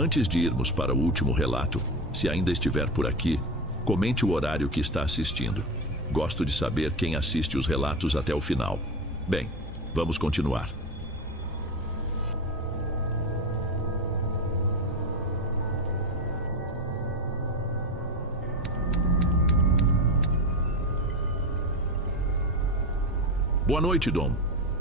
Antes de irmos para o último relato, se ainda estiver por aqui, comente o horário que está assistindo. Gosto de saber quem assiste os relatos até o final. Bem, vamos continuar. Boa noite, Dom.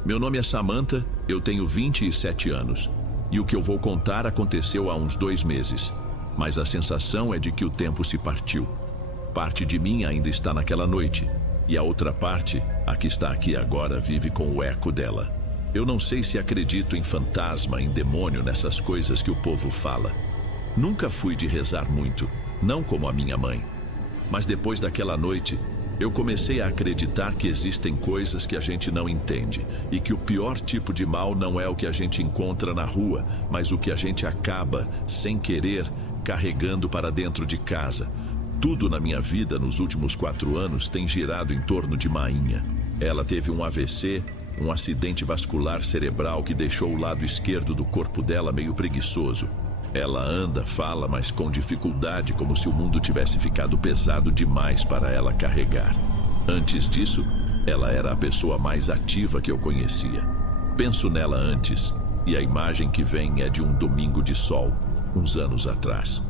Meu nome é Samantha, eu tenho 27 anos. E o que eu vou contar aconteceu há uns 2 meses. Mas a sensação é de que o tempo se partiu. Parte de mim ainda está naquela noite. E a outra parte, a que está aqui agora, vive com o eco dela. Eu não sei se acredito em fantasma, em demônio, nessas coisas que o povo fala. Nunca fui de rezar muito, não como a minha mãe. Mas depois daquela noite, eu comecei a acreditar que existem coisas que a gente não entende e que o pior tipo de mal não é o que a gente encontra na rua, mas o que a gente acaba, sem querer, carregando para dentro de casa. Tudo na minha vida nos últimos 4 anos tem girado em torno de Mainha. Ela teve um AVC, um acidente vascular cerebral que deixou o lado esquerdo do corpo dela meio preguiçoso. Ela anda, fala, mas com dificuldade, como se o mundo tivesse ficado pesado demais para ela carregar. Antes disso, ela era a pessoa mais ativa que eu conhecia. Penso nela antes, e a imagem que vem é de um domingo de sol, uns anos atrás.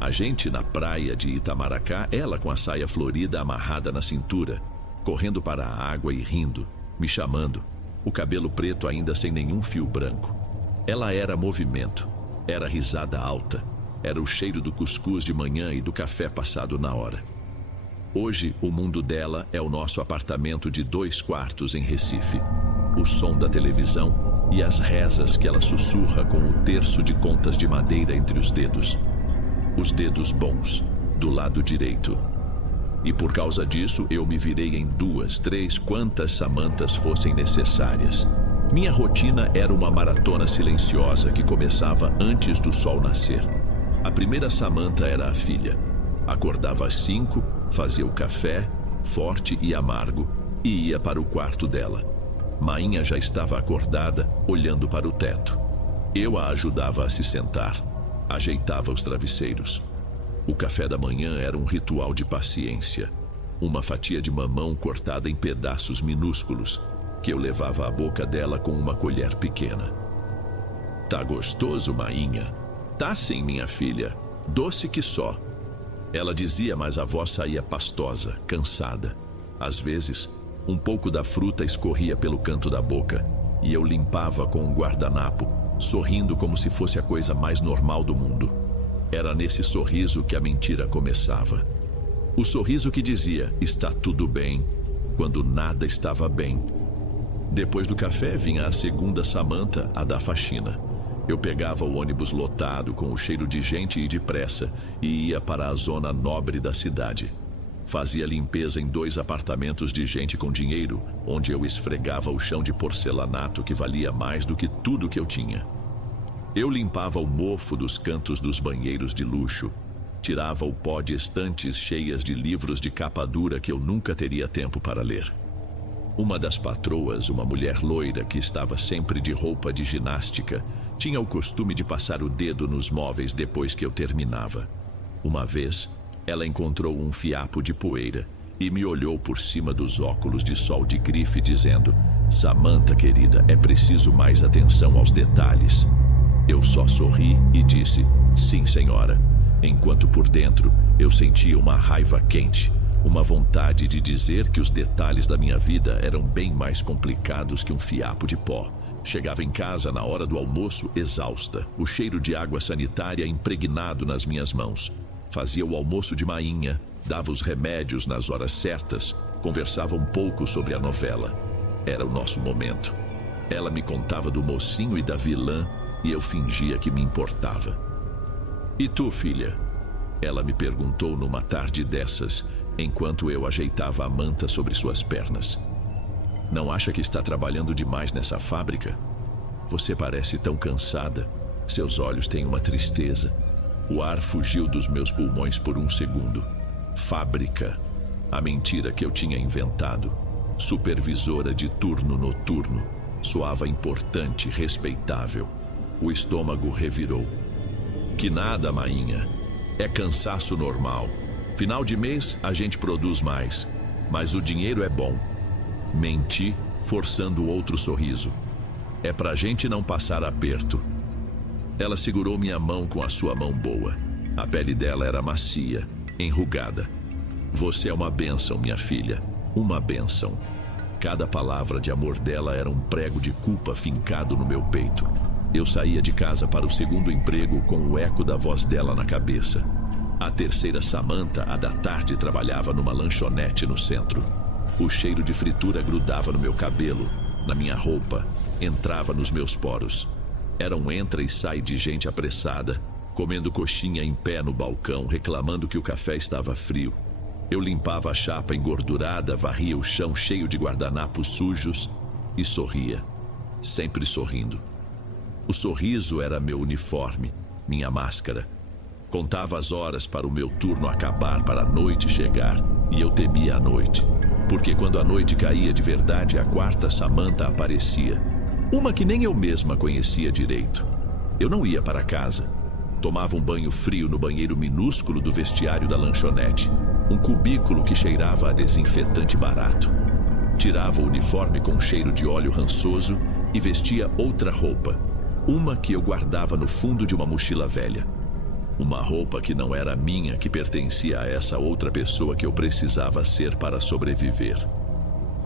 A gente na praia de Itamaracá, ela com a saia florida amarrada na cintura, correndo para a água e rindo, me chamando, o cabelo preto ainda sem nenhum fio branco. Ela era movimento. Era risada alta, era o cheiro do cuscuz de manhã e do café passado na hora. Hoje, o mundo dela é o nosso apartamento de 2 quartos em Recife, o som da televisão e as rezas que ela sussurra com o terço de contas de madeira entre os dedos bons, do lado direito. E por causa disso, eu me virei em 2, 3, quantas Samantas fossem necessárias. Minha rotina era uma maratona silenciosa que começava antes do sol nascer. A primeira Samantha era a filha. Acordava às 5, fazia o café, forte e amargo, e ia para o quarto dela. Mainha já estava acordada, olhando para o teto. Eu a ajudava a se sentar, ajeitava os travesseiros. O café da manhã era um ritual de paciência. Uma fatia de mamão cortada em pedaços minúsculos, que eu levava à boca dela com uma colher pequena. Tá gostoso, Mainha? Tá sim, minha filha. Doce que só. Ela dizia, mas a voz saía pastosa, cansada. Às vezes, um pouco da fruta escorria pelo canto da boca e eu limpava com um guardanapo, sorrindo como se fosse a coisa mais normal do mundo. Era nesse sorriso que a mentira começava. O sorriso que dizia, está tudo bem, quando nada estava bem. Depois do café vinha a segunda Samantha, a da faxina. Eu pegava o ônibus lotado com o cheiro de gente e de pressa e ia para a zona nobre da cidade. Fazia limpeza em 2 apartamentos de gente com dinheiro, onde eu esfregava o chão de porcelanato que valia mais do que tudo que eu tinha. Eu limpava o mofo dos cantos dos banheiros de luxo, tirava o pó de estantes cheias de livros de capa dura que eu nunca teria tempo para ler. Uma das patroas, uma mulher loira que estava sempre de roupa de ginástica, tinha o costume de passar o dedo nos móveis depois que eu terminava. Uma vez, ela encontrou um fiapo de poeira e me olhou por cima dos óculos de sol de grife dizendo, Samantha, querida, é preciso mais atenção aos detalhes. Eu só sorri e disse, sim, senhora, enquanto por dentro eu sentia uma raiva quente. Uma vontade de dizer que os detalhes da minha vida eram bem mais complicados que um fiapo de pó. Chegava em casa na hora do almoço exausta, o cheiro de água sanitária impregnado nas minhas mãos. Fazia o almoço de Mainha, dava os remédios nas horas certas, conversava um pouco sobre a novela. Era o nosso momento. Ela me contava do mocinho e da vilã e eu fingia que me importava. E tu, filha? Ela me perguntou numa tarde dessas, enquanto eu ajeitava a manta sobre suas pernas. Não acha que está trabalhando demais nessa fábrica? Você parece tão cansada. Seus olhos têm uma tristeza. O ar fugiu dos meus pulmões por um segundo. Fábrica. A mentira que eu tinha inventado. Supervisora de turno noturno. Soava importante, respeitável. O estômago revirou. Que nada, mainha. É cansaço normal. Final de mês, a gente produz mais. Mas o dinheiro é bom. Menti, forçando outro sorriso. É pra gente não passar aperto. Ela segurou minha mão com a sua mão boa. A pele dela era macia, enrugada. Você é uma bênção, minha filha. Uma bênção. Cada palavra de amor dela era um prego de culpa fincado no meu peito. Eu saía de casa para o segundo emprego com o eco da voz dela na cabeça. A terceira Samantha, a da tarde, trabalhava numa lanchonete no centro. O cheiro de fritura grudava no meu cabelo, na minha roupa, entrava nos meus poros. Era um entra e sai de gente apressada, comendo coxinha em pé no balcão, reclamando que o café estava frio. Eu limpava a chapa engordurada, varria o chão cheio de guardanapos sujos e sorria, sempre sorrindo. O sorriso era meu uniforme, minha máscara. Contava as horas para o meu turno acabar, para a noite chegar, e eu temia a noite, porque quando a noite caía de verdade, a quarta Samantha aparecia, uma que nem eu mesma conhecia direito. Eu não ia para casa. Tomava um banho frio no banheiro minúsculo do vestiário da lanchonete, um cubículo que cheirava a desinfetante barato. Tirava o uniforme com cheiro de óleo rançoso e vestia outra roupa, uma que eu guardava no fundo de uma mochila velha. Uma roupa que não era minha, que pertencia a essa outra pessoa que eu precisava ser para sobreviver.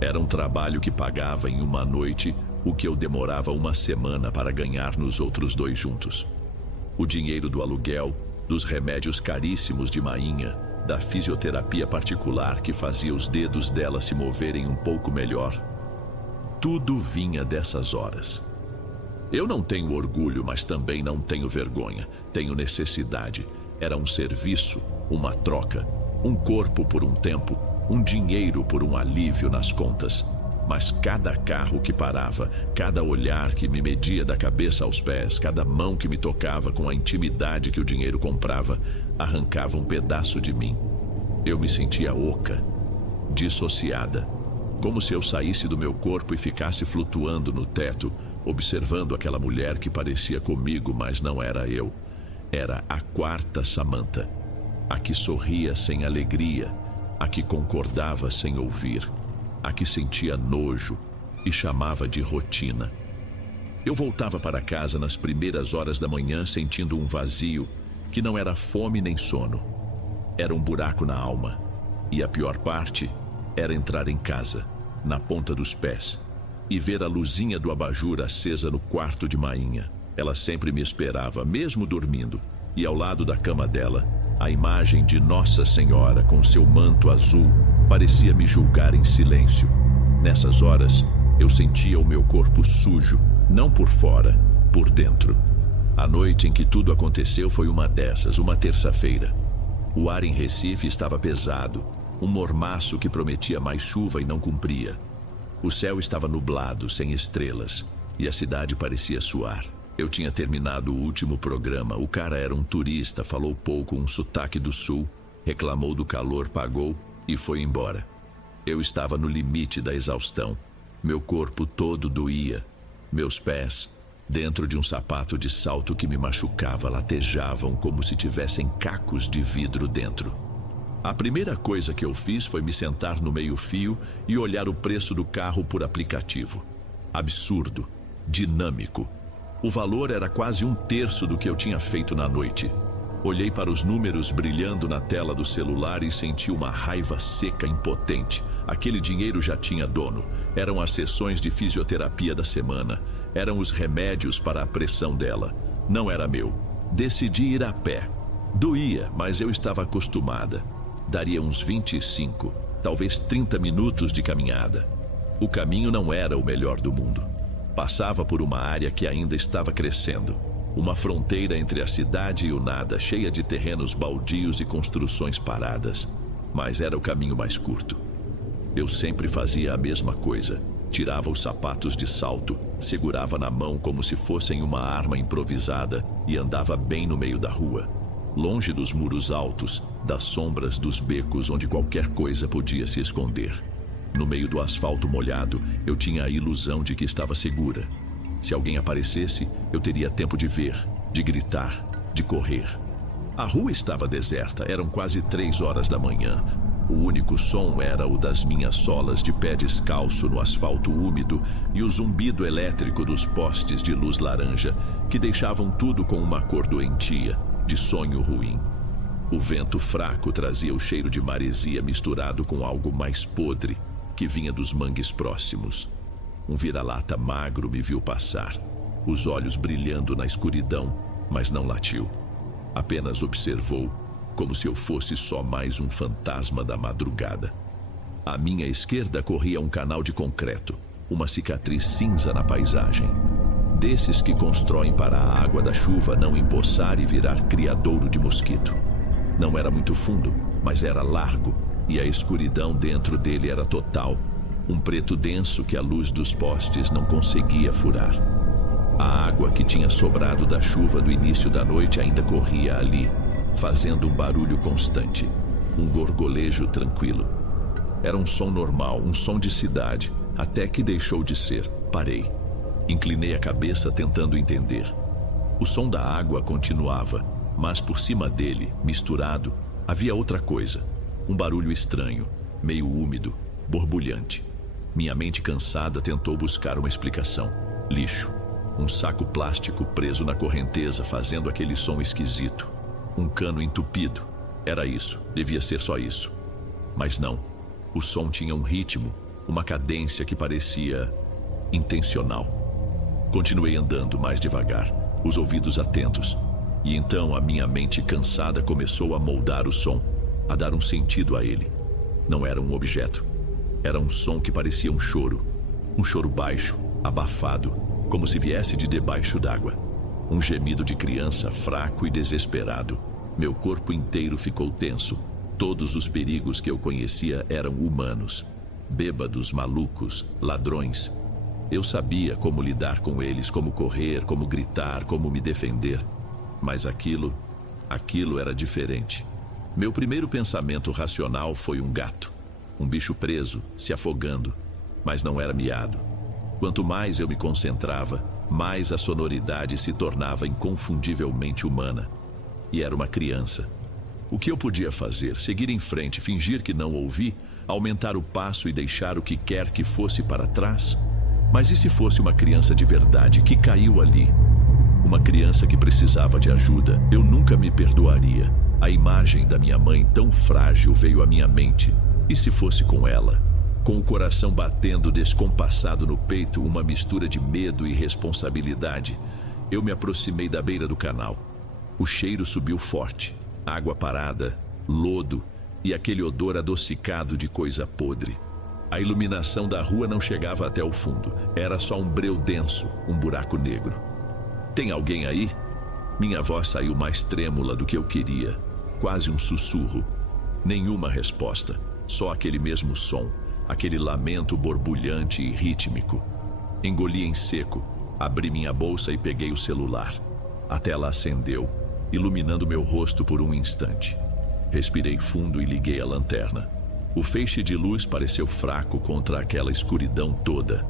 Era um trabalho que pagava em uma noite o que eu demorava uma semana para ganhar nos outros 2 juntos. O dinheiro do aluguel, dos remédios caríssimos de mainha, da fisioterapia particular que fazia os dedos dela se moverem um pouco melhor. Tudo vinha dessas horas. Eu não tenho orgulho, mas também não tenho vergonha. Tenho necessidade. Era um serviço, uma troca, um corpo por um tempo, um dinheiro por um alívio nas contas. Mas cada carro que parava, cada olhar que me media da cabeça aos pés, cada mão que me tocava com a intimidade que o dinheiro comprava, arrancava um pedaço de mim. Eu me sentia oca, dissociada, como se eu saísse do meu corpo e ficasse flutuando no teto, observando aquela mulher que parecia comigo, mas não era eu. Era a quarta Samantha, a que sorria sem alegria, a que concordava sem ouvir, a que sentia nojo e chamava de rotina. Eu voltava para casa nas primeiras horas da manhã sentindo um vazio que não era fome nem sono. Era um buraco na alma. E a pior parte era entrar em casa, na ponta dos pés, e ver a luzinha do abajur acesa no quarto de mainha. Ela sempre me esperava, mesmo dormindo, e ao lado da cama dela, a imagem de Nossa Senhora com seu manto azul parecia me julgar em silêncio. Nessas horas, eu sentia o meu corpo sujo, não por fora, por dentro. A noite em que tudo aconteceu foi uma dessas, uma terça-feira. O ar em Recife estava pesado, um mormaço que prometia mais chuva e não cumpria. O céu estava nublado, sem estrelas, e a cidade parecia suar. Eu tinha terminado o último programa, o cara era um turista, falou pouco, um sotaque do sul, reclamou do calor, pagou e foi embora. Eu estava no limite da exaustão. Meu corpo todo doía. Meus pés, dentro de um sapato de salto que me machucava, latejavam como se tivessem cacos de vidro dentro. A primeira coisa que eu fiz foi me sentar no meio-fio e olhar o preço do carro por aplicativo. Absurdo, dinâmico. O valor era quase 1/3 do que eu tinha feito na noite. Olhei para os números brilhando na tela do celular e senti uma raiva seca, impotente. Aquele dinheiro já tinha dono. Eram as sessões de fisioterapia da semana. Eram os remédios para a pressão dela. Não era meu. Decidi ir a pé. Doía, mas eu estava acostumada. Daria uns 25, talvez 30 minutos de caminhada. O caminho não era o melhor do mundo. Passava por uma área que ainda estava crescendo. Uma fronteira entre a cidade e o nada, cheia de terrenos baldios e construções paradas. Mas era o caminho mais curto. Eu sempre fazia a mesma coisa. Tirava os sapatos de salto, segurava na mão como se fossem uma arma improvisada e andava bem no meio da rua. Longe dos muros altos, das sombras dos becos onde qualquer coisa podia se esconder. No meio do asfalto molhado, eu tinha a ilusão de que estava segura. Se alguém aparecesse, eu teria tempo de ver, de gritar, de correr. A rua estava deserta, eram quase 3 horas da manhã. O único som era o das minhas solas de pé descalço no asfalto úmido e o zumbido elétrico dos postes de luz laranja, que deixavam tudo com uma cor doentia, de sonho ruim. O vento fraco trazia o cheiro de maresia misturado com algo mais podre, que vinha dos mangues próximos. Um vira-lata magro me viu passar, os olhos brilhando na escuridão, mas não latiu. Apenas observou, como se eu fosse só mais um fantasma da madrugada. À minha esquerda corria um canal de concreto, uma cicatriz cinza na paisagem. Desses que constroem para a água da chuva não empoçar e virar criadouro de mosquito. Não era muito fundo, mas era largo, e a escuridão dentro dele era total. Um preto denso que a luz dos postes não conseguia furar. A água que tinha sobrado da chuva do início da noite ainda corria ali, fazendo um barulho constante, um gorgolejo tranquilo. Era um som normal, um som de cidade, até que deixou de ser. Parei. Inclinei a cabeça tentando entender. O som da água continuava, mas por cima dele, misturado, havia outra coisa. Um barulho estranho, meio úmido, borbulhante. Minha mente cansada tentou buscar uma explicação. Lixo. Um saco plástico preso na correnteza fazendo aquele som esquisito. Um cano entupido. Era isso, devia ser só isso. Mas não. O som tinha um ritmo, uma cadência que parecia intencional. Continuei andando mais devagar, os ouvidos atentos. E então a minha mente cansada começou a moldar o som, a dar um sentido a ele. Não era um objeto. Era um som que parecia um choro. Um choro baixo, abafado, como se viesse de debaixo d'água. Um gemido de criança fraco e desesperado. Meu corpo inteiro ficou tenso. Todos os perigos que eu conhecia eram humanos. Bêbados, malucos, ladrões. Eu sabia como lidar com eles, como correr, como gritar, como me defender. Mas aquilo era diferente. Meu primeiro pensamento racional foi um gato. Um bicho preso, se afogando. Mas não era miado. Quanto mais eu me concentrava, mais a sonoridade se tornava inconfundivelmente humana. E era uma criança. O que eu podia fazer? Seguir em frente, fingir que não ouvi, aumentar o passo e deixar o que quer que fosse para trás? Mas e se fosse uma criança de verdade que caiu ali? Uma criança que precisava de ajuda. Eu nunca me perdoaria. A imagem da minha mãe tão frágil veio à minha mente. E se fosse com ela? Com o coração batendo descompassado no peito, uma mistura de medo e responsabilidade, eu me aproximei da beira do canal. O cheiro subiu forte. Água parada, lodo e aquele odor adocicado de coisa podre. A iluminação da rua não chegava até o fundo. Era só um breu denso, um buraco negro. Tem alguém aí? Minha voz saiu mais trêmula do que eu queria. Quase um sussurro. Nenhuma resposta. Só aquele mesmo som. Aquele lamento borbulhante e rítmico. Engoli em seco. Abri minha bolsa e peguei o celular. A tela acendeu, iluminando meu rosto por um instante. Respirei fundo e liguei a lanterna. O feixe de luz pareceu fraco contra aquela escuridão toda.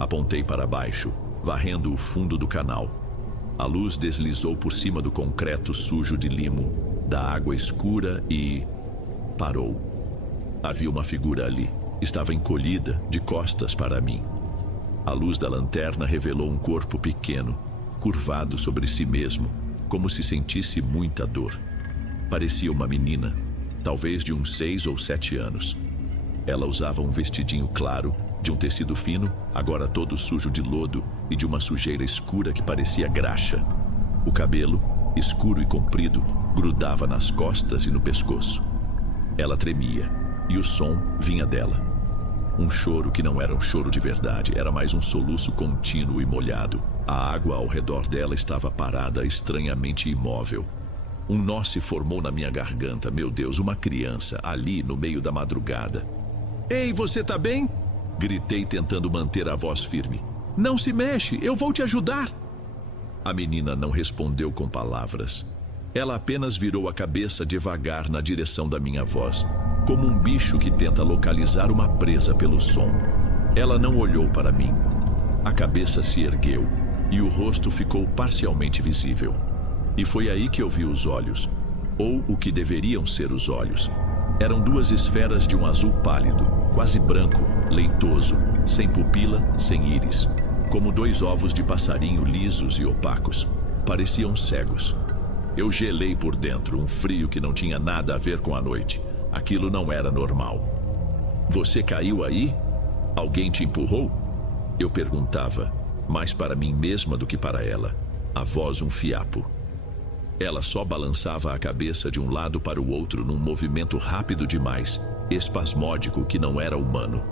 Apontei para baixo, varrendo o fundo do canal. A luz deslizou por cima do concreto sujo de limo, da água escura e... parou. Havia uma figura ali. Estava encolhida, de costas para mim. A luz da lanterna revelou um corpo pequeno, curvado sobre si mesmo, como se sentisse muita dor. Parecia uma menina, talvez de uns 6 ou 7 anos. Ela usava um vestidinho claro, de um tecido fino, agora todo sujo de lodo e de uma sujeira escura que parecia graxa. O cabelo, escuro e comprido, grudava nas costas e no pescoço. Ela tremia, e o som vinha dela. Um choro que não era um choro de verdade, era mais um soluço contínuo e molhado. A água ao redor dela estava parada, estranhamente imóvel. Um nó se formou na minha garganta. Meu Deus, uma criança, ali no meio da madrugada. Ei, você tá bem? Gritei tentando manter a voz firme. Não se mexe, eu vou te ajudar. A menina não respondeu com palavras. Ela apenas virou a cabeça devagar na direção da minha voz, como um bicho que tenta localizar uma presa pelo som. Ela não olhou para mim. A cabeça se ergueu e o rosto ficou parcialmente visível. E foi aí que eu vi os olhos, ou o que deveriam ser os olhos. Eram duas esferas de um azul pálido, quase branco, leitoso, sem pupila, sem íris. Como dois ovos de passarinho lisos e opacos. Pareciam cegos. Eu gelei por dentro, um frio que não tinha nada a ver com a noite. Aquilo não era normal. Você caiu aí? Alguém te empurrou? Eu perguntava, mais para mim mesma do que para ela. A voz um fiapo. Ela só balançava a cabeça de um lado para o outro num movimento rápido demais, espasmódico que não era humano.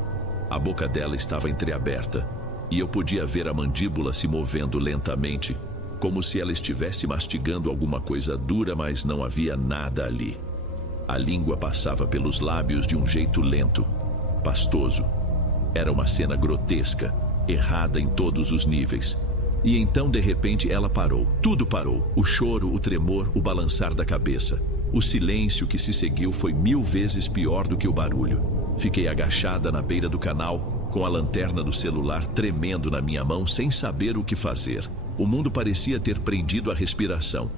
A boca dela estava entreaberta, e eu podia ver a mandíbula se movendo lentamente, como se ela estivesse mastigando alguma coisa dura, mas não havia nada ali. A língua passava pelos lábios de um jeito lento, pastoso. Era uma cena grotesca, errada em todos os níveis. E então, de repente, ela parou. Tudo parou. O choro, o tremor, o balançar da cabeça. O silêncio que se seguiu foi 1000 vezes pior do que o barulho. Fiquei agachada na beira do canal, com a lanterna do celular tremendo na minha mão, sem saber o que fazer. O mundo parecia ter prendido a respiração.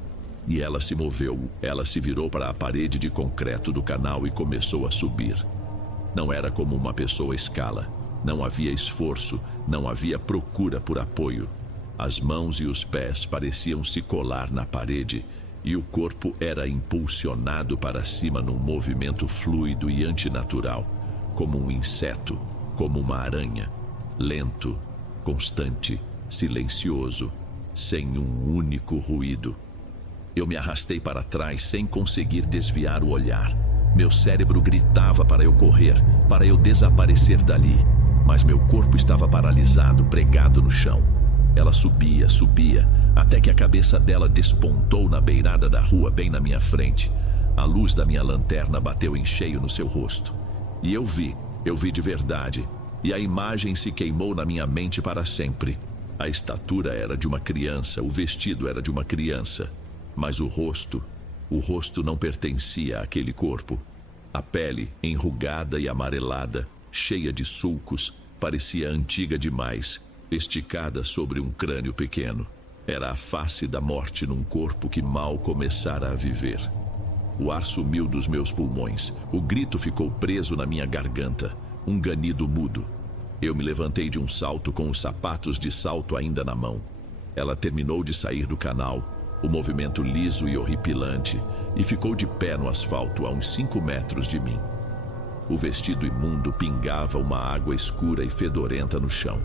E ela se moveu. Ela se virou para a parede de concreto do canal e começou a subir. Não era como uma pessoa escala. Não havia esforço, não havia procura por apoio. As mãos e os pés pareciam se colar na parede e o corpo era impulsionado para cima num movimento fluido e antinatural, como um inseto, como uma aranha, lento, constante, silencioso, sem um único ruído. Eu me arrastei para trás sem conseguir desviar o olhar. Meu cérebro gritava para eu correr, para eu desaparecer dali, mas meu corpo estava paralisado, pregado no chão. Ela subia, subia, até que a cabeça dela despontou na beirada da rua bem na minha frente. A luz da minha lanterna bateu em cheio no seu rosto. E eu vi de verdade, e a imagem se queimou na minha mente para sempre. A estatura era de uma criança, o vestido era de uma criança, mas o rosto não pertencia àquele corpo. A pele, enrugada e amarelada, cheia de sulcos, parecia antiga demais, esticada sobre um crânio pequeno. Era a face da morte num corpo que mal começara a viver. O ar sumiu dos meus pulmões. O grito ficou preso na minha garganta. Um ganido mudo. Eu me levantei de um salto com os sapatos de salto ainda na mão. Ela terminou de sair do canal, o movimento liso e horripilante, e ficou de pé no asfalto a uns 5 metros de mim. O vestido imundo pingava uma água escura e fedorenta no chão.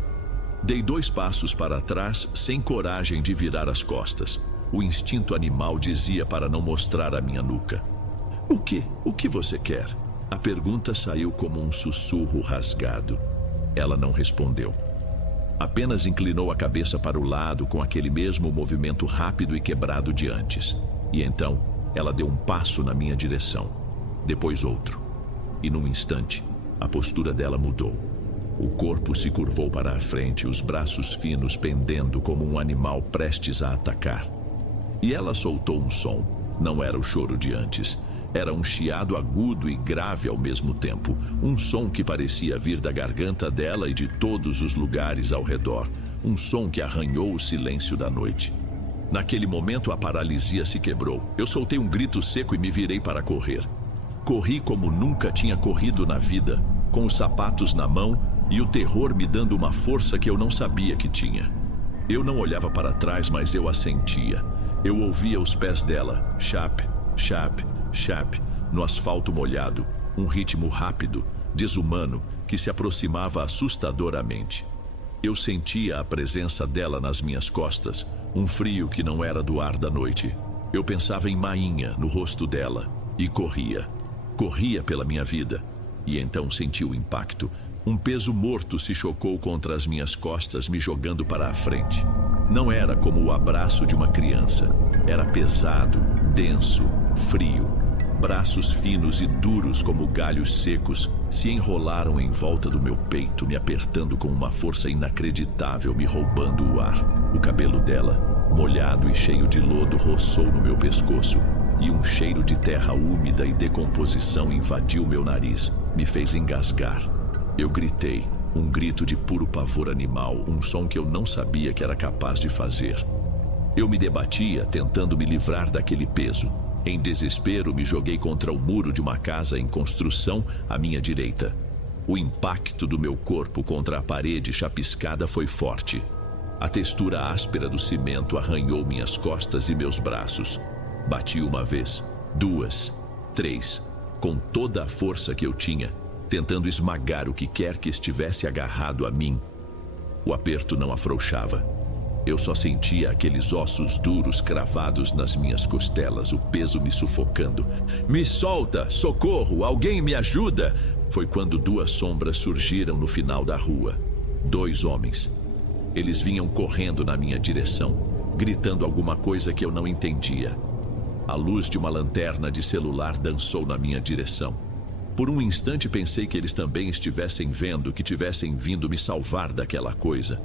Dei 2 passos para trás, sem coragem de virar as costas. O instinto animal dizia para não mostrar a minha nuca. O que você quer? A pergunta saiu como um sussurro rasgado. Ela não respondeu. Apenas inclinou a cabeça para o lado com aquele mesmo movimento rápido e quebrado de antes. E então, ela deu um passo na minha direção. Depois outro. E num instante, a postura dela mudou. O corpo se curvou para a frente, os braços finos pendendo como um animal prestes a atacar. E ela soltou um som. Não era o choro de antes. Era um chiado agudo e grave ao mesmo tempo. Um som que parecia vir da garganta dela e de todos os lugares ao redor. Um som que arranhou o silêncio da noite. Naquele momento a paralisia se quebrou. Eu soltei um grito seco e me virei para correr. Corri como nunca tinha corrido na vida, com os sapatos na mão e o terror me dando uma força que eu não sabia que tinha. Eu não olhava para trás, mas eu a sentia. Eu ouvia os pés dela, chap, chap, chap, no asfalto molhado, um ritmo rápido, desumano, que se aproximava assustadoramente. Eu sentia a presença dela nas minhas costas, um frio que não era do ar da noite. Eu pensava em Mainha no rosto dela e corria. Corria pela minha vida. E então senti o impacto. Um peso morto se chocou contra as minhas costas, me jogando para a frente. Não era como o abraço de uma criança. Era pesado, denso, frio. Braços finos e duros como galhos secos se enrolaram em volta do meu peito, me apertando com uma força inacreditável, me roubando o ar. O cabelo dela, molhado e cheio de lodo, roçou no meu pescoço, e um cheiro de terra úmida e decomposição invadiu meu nariz, me fez engasgar. Eu gritei, um grito de puro pavor animal, um som que eu não sabia que era capaz de fazer. Eu me debatia, tentando me livrar daquele peso. Em desespero, me joguei contra o muro de uma casa em construção à minha direita. O impacto do meu corpo contra a parede chapiscada foi forte. A textura áspera do cimento arranhou minhas costas e meus braços. Bati uma vez, 2, 3, com toda a força que eu tinha, tentando esmagar o que quer que estivesse agarrado a mim. O aperto não afrouxava. Eu só sentia aqueles ossos duros cravados nas minhas costelas, o peso me sufocando. Me solta! Socorro! Alguém me ajuda! Foi quando 2 sombras surgiram no final da rua. 2 homens. Eles vinham correndo na minha direção, gritando alguma coisa que eu não entendia. A luz de uma lanterna de celular dançou na minha direção. Por um instante pensei que eles também estivessem vendo, que tivessem vindo me salvar daquela coisa.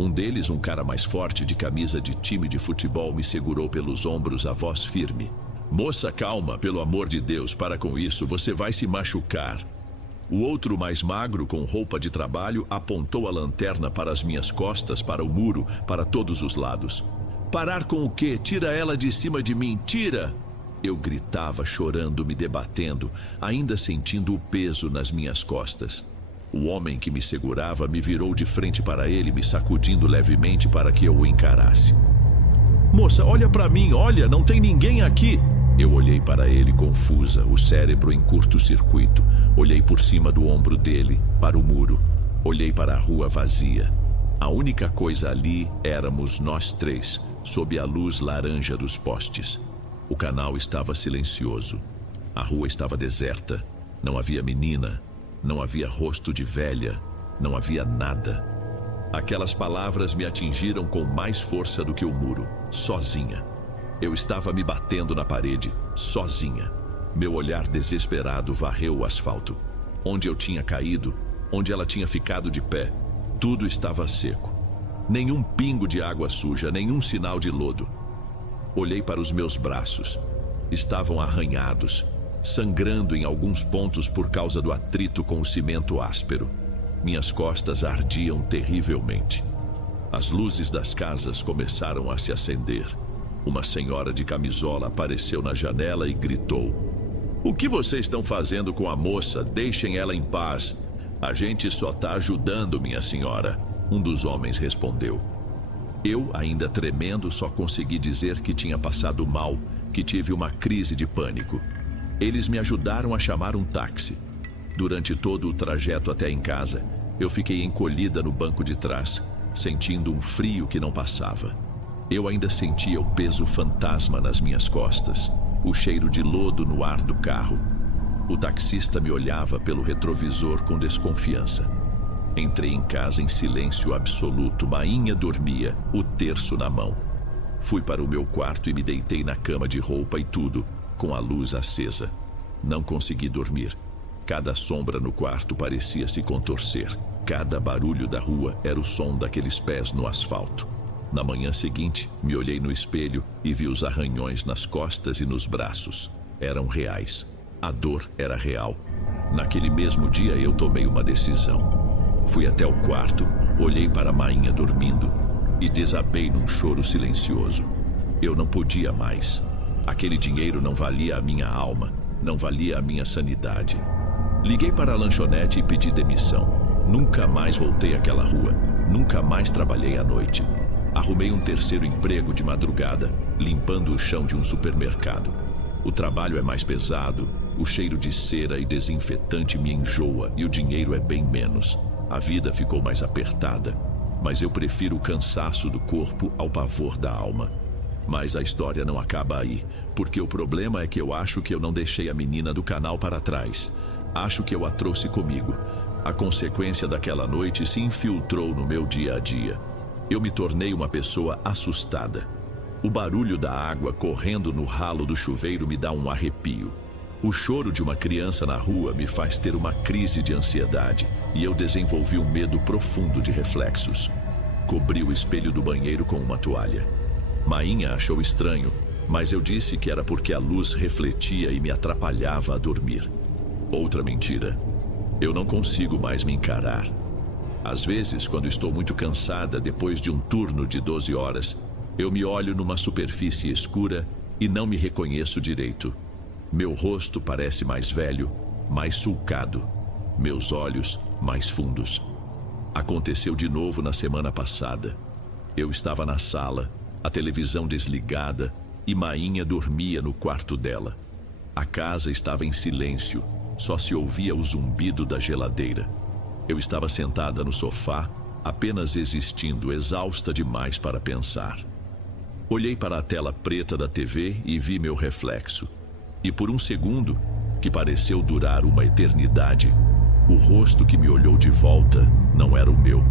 Um deles, um cara mais forte de camisa de time de futebol, me segurou pelos ombros, a voz firme. Moça, calma, pelo amor de Deus, para com isso, você vai se machucar. O outro, mais magro, com roupa de trabalho, apontou a lanterna para as minhas costas, para o muro, para todos os lados. Parar com o quê? Tira ela de cima de mim, tira! Eu gritava, chorando, me debatendo, ainda sentindo o peso nas minhas costas. O homem que me segurava me virou de frente para ele, me sacudindo levemente para que eu o encarasse. Moça, olha para mim, olha, não tem ninguém aqui. Eu olhei para ele confusa, o cérebro em curto-circuito. Olhei por cima do ombro dele, para o muro. Olhei para a rua vazia. A única coisa ali éramos nós 3, sob a luz laranja dos postes. O canal estava silencioso. A rua estava deserta. Não havia menina. Não havia rosto de velha, não havia nada. Aquelas palavras me atingiram com mais força do que o muro, sozinha. Eu estava me batendo na parede, sozinha. Meu olhar desesperado varreu o asfalto. Onde eu tinha caído, onde ela tinha ficado de pé, tudo estava seco. Nenhum pingo de água suja, nenhum sinal de lodo. Olhei para os meus braços. Estavam arranhados, sangrando em alguns pontos por causa do atrito com o cimento áspero. Minhas costas ardiam terrivelmente. As luzes das casas começaram a se acender. Uma senhora de camisola apareceu na janela e gritou: "O que vocês estão fazendo com a moça? Deixem ela em paz." "A gente só está ajudando, minha senhora", um dos homens respondeu. Eu, ainda tremendo, só consegui dizer que tinha passado mal, que tive uma crise de pânico. Eles me ajudaram a chamar um táxi. Durante todo o trajeto até em casa, eu fiquei encolhida no banco de trás, sentindo um frio que não passava. Eu ainda sentia o peso fantasma nas minhas costas, o cheiro de lodo no ar do carro. O taxista me olhava pelo retrovisor com desconfiança. Entrei em casa em silêncio absoluto. Mainha dormia, o terço na mão. Fui para o meu quarto e me deitei na cama de roupa e tudo, com a luz acesa. Não consegui dormir. Cada sombra no quarto parecia se contorcer. Cada barulho da rua era o som daqueles pés no asfalto. Na manhã seguinte, me olhei no espelho e vi os arranhões nas costas e nos braços. Eram reais. A dor era real. Naquele mesmo dia eu tomei uma decisão. Fui até o quarto, olhei para a Mainha dormindo e desabei num choro silencioso. Eu não podia mais. Aquele dinheiro não valia a minha alma, não valia a minha sanidade. Liguei para a lanchonete e pedi demissão. Nunca mais voltei àquela rua, nunca mais trabalhei à noite. Arrumei um terceiro emprego de madrugada, limpando o chão de um supermercado. O trabalho é mais pesado, o cheiro de cera e desinfetante me enjoa e o dinheiro é bem menos. A vida ficou mais apertada, mas eu prefiro o cansaço do corpo ao pavor da alma. Mas a história não acaba aí, porque o problema é que eu acho que eu não deixei a menina do canal para trás. Acho que eu a trouxe comigo. A consequência daquela noite se infiltrou no meu dia a dia. Eu me tornei uma pessoa assustada. O barulho da água correndo no ralo do chuveiro me dá um arrepio. O choro de uma criança na rua me faz ter uma crise de ansiedade e eu desenvolvi um medo profundo de reflexos. Cobri o espelho do banheiro com uma toalha. Mainha achou estranho, mas eu disse que era porque a luz refletia e me atrapalhava a dormir. Outra mentira. Eu não consigo mais me encarar. Às vezes, quando estou muito cansada depois de um turno de 12 horas, Eu me olho numa superfície escura e não me reconheço direito. Meu rosto parece mais velho, mais sulcado. Meus olhos mais fundos. Aconteceu de novo na semana passada. Eu estava na sala, a televisão desligada e Mainha dormia no quarto dela. A casa estava em silêncio, só se ouvia o zumbido da geladeira. Eu estava sentada no sofá, apenas existindo, exausta demais para pensar. Olhei para a tela preta da TV e vi meu reflexo. E por um segundo, que pareceu durar uma eternidade, o rosto que me olhou de volta não era o meu.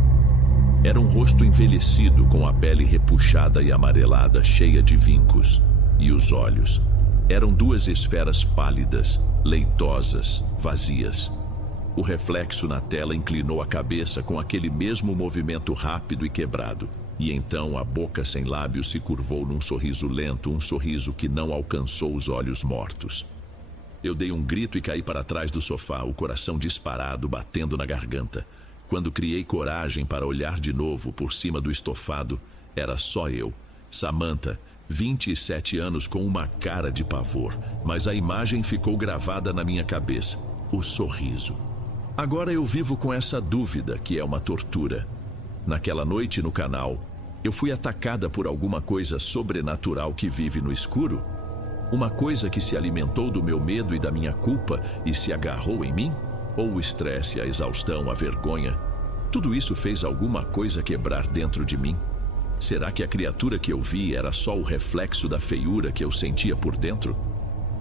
Era um rosto envelhecido, com a pele repuxada e amarelada, cheia de vincos. E os olhos eram duas esferas pálidas, leitosas, vazias. O reflexo na tela inclinou a cabeça com aquele mesmo movimento rápido e quebrado. E então a boca sem lábios se curvou num sorriso lento, um sorriso que não alcançou os olhos mortos. Eu dei um grito e caí para trás do sofá, o coração disparado, batendo na garganta. Quando criei coragem para olhar de novo por cima do estofado, era só eu, Samantha, 27 anos, com uma cara de pavor, mas a imagem ficou gravada na minha cabeça, o sorriso. Agora eu vivo com essa dúvida, que é uma tortura. Naquela noite no canal, eu fui atacada por alguma coisa sobrenatural que vive no escuro? Uma coisa que se alimentou do meu medo e da minha culpa e se agarrou em mim? Ou o estresse, a exaustão, a vergonha? Tudo isso fez alguma coisa quebrar dentro de mim? Será que a criatura que eu vi era só o reflexo da feiura que eu sentia por dentro?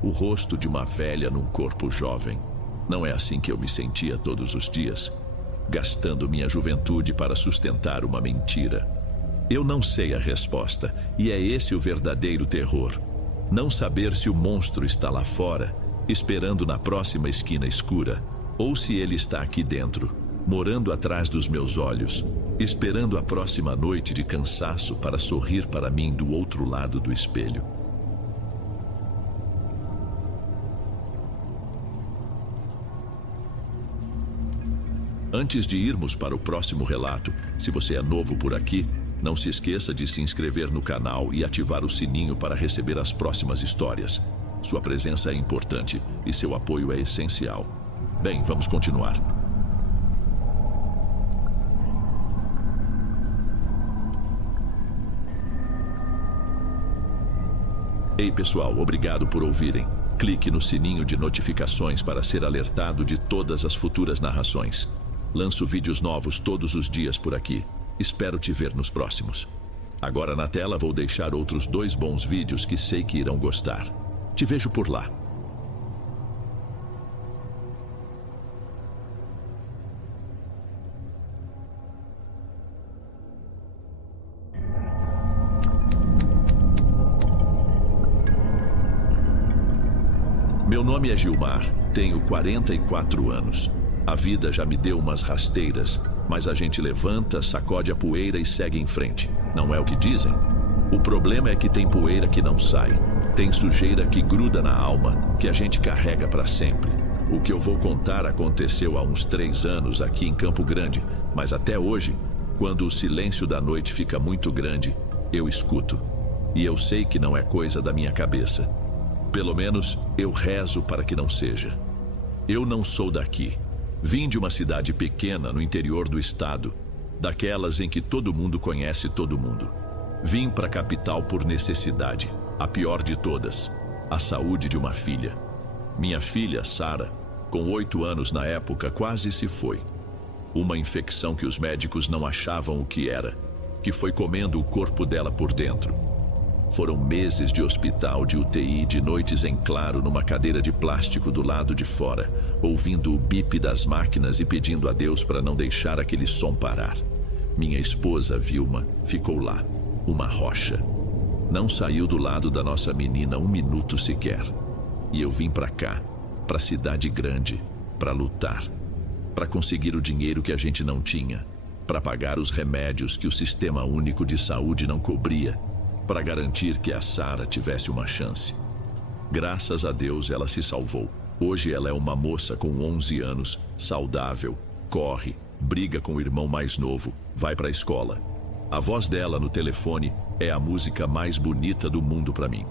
O rosto de uma velha num corpo jovem. Não é assim que eu me sentia todos os dias? Gastando minha juventude para sustentar uma mentira. Eu não sei a resposta, e é esse o verdadeiro terror. Não saber se o monstro está lá fora, esperando na próxima esquina escura, ou se ele está aqui dentro, morando atrás dos meus olhos, esperando a próxima noite de cansaço para sorrir para mim do outro lado do espelho. Antes de irmos para o próximo relato, se você é novo por aqui, não se esqueça de se inscrever no canal e ativar o sininho para receber as próximas histórias. Sua presença é importante e seu apoio é essencial. Bem, vamos continuar. Ei pessoal, obrigado por ouvirem. Clique no sininho de notificações para ser alertado de todas as futuras narrações. Lanço vídeos novos todos os dias por aqui. Espero te ver nos próximos. Agora na tela vou deixar outros 2 bons vídeos que sei que irão gostar. Te vejo por lá. Meu nome é Gilmar, tenho 44 anos. A vida já me deu umas rasteiras, mas a gente levanta, sacode a poeira e segue em frente. Não é o que dizem? O problema é que tem poeira que não sai. Tem sujeira que gruda na alma, que a gente carrega para sempre. O que eu vou contar aconteceu há uns 3 anos aqui em Campo Grande, mas até hoje, quando o silêncio da noite fica muito grande, eu escuto. E eu sei que não é coisa da minha cabeça. Pelo menos, eu rezo para que não seja. Eu não sou daqui. Vim de uma cidade pequena no interior do estado, daquelas em que todo mundo conhece todo mundo. Vim para a capital por necessidade, a pior de todas, a saúde de uma filha. Minha filha, Sara, com 8 anos na época, quase se foi. Uma infecção que os médicos não achavam o que era, que foi comendo o corpo dela por dentro. Foram meses de hospital, de UTI, de noites em claro numa cadeira de plástico do lado de fora, ouvindo o bip das máquinas e pedindo a Deus para não deixar aquele som parar. Minha esposa, Vilma, ficou lá, uma rocha. Não saiu do lado da nossa menina 1 minuto sequer. E eu vim para cá, para a cidade grande, para lutar, para conseguir o dinheiro que a gente não tinha, para pagar os remédios que o Sistema Único de Saúde não cobria, para garantir que a Sara tivesse uma chance. Graças a Deus ela se salvou. Hoje ela é uma moça com 11 anos, saudável, corre, briga com o irmão mais novo, vai para a escola. A voz dela no telefone É a música mais bonita do mundo para mim.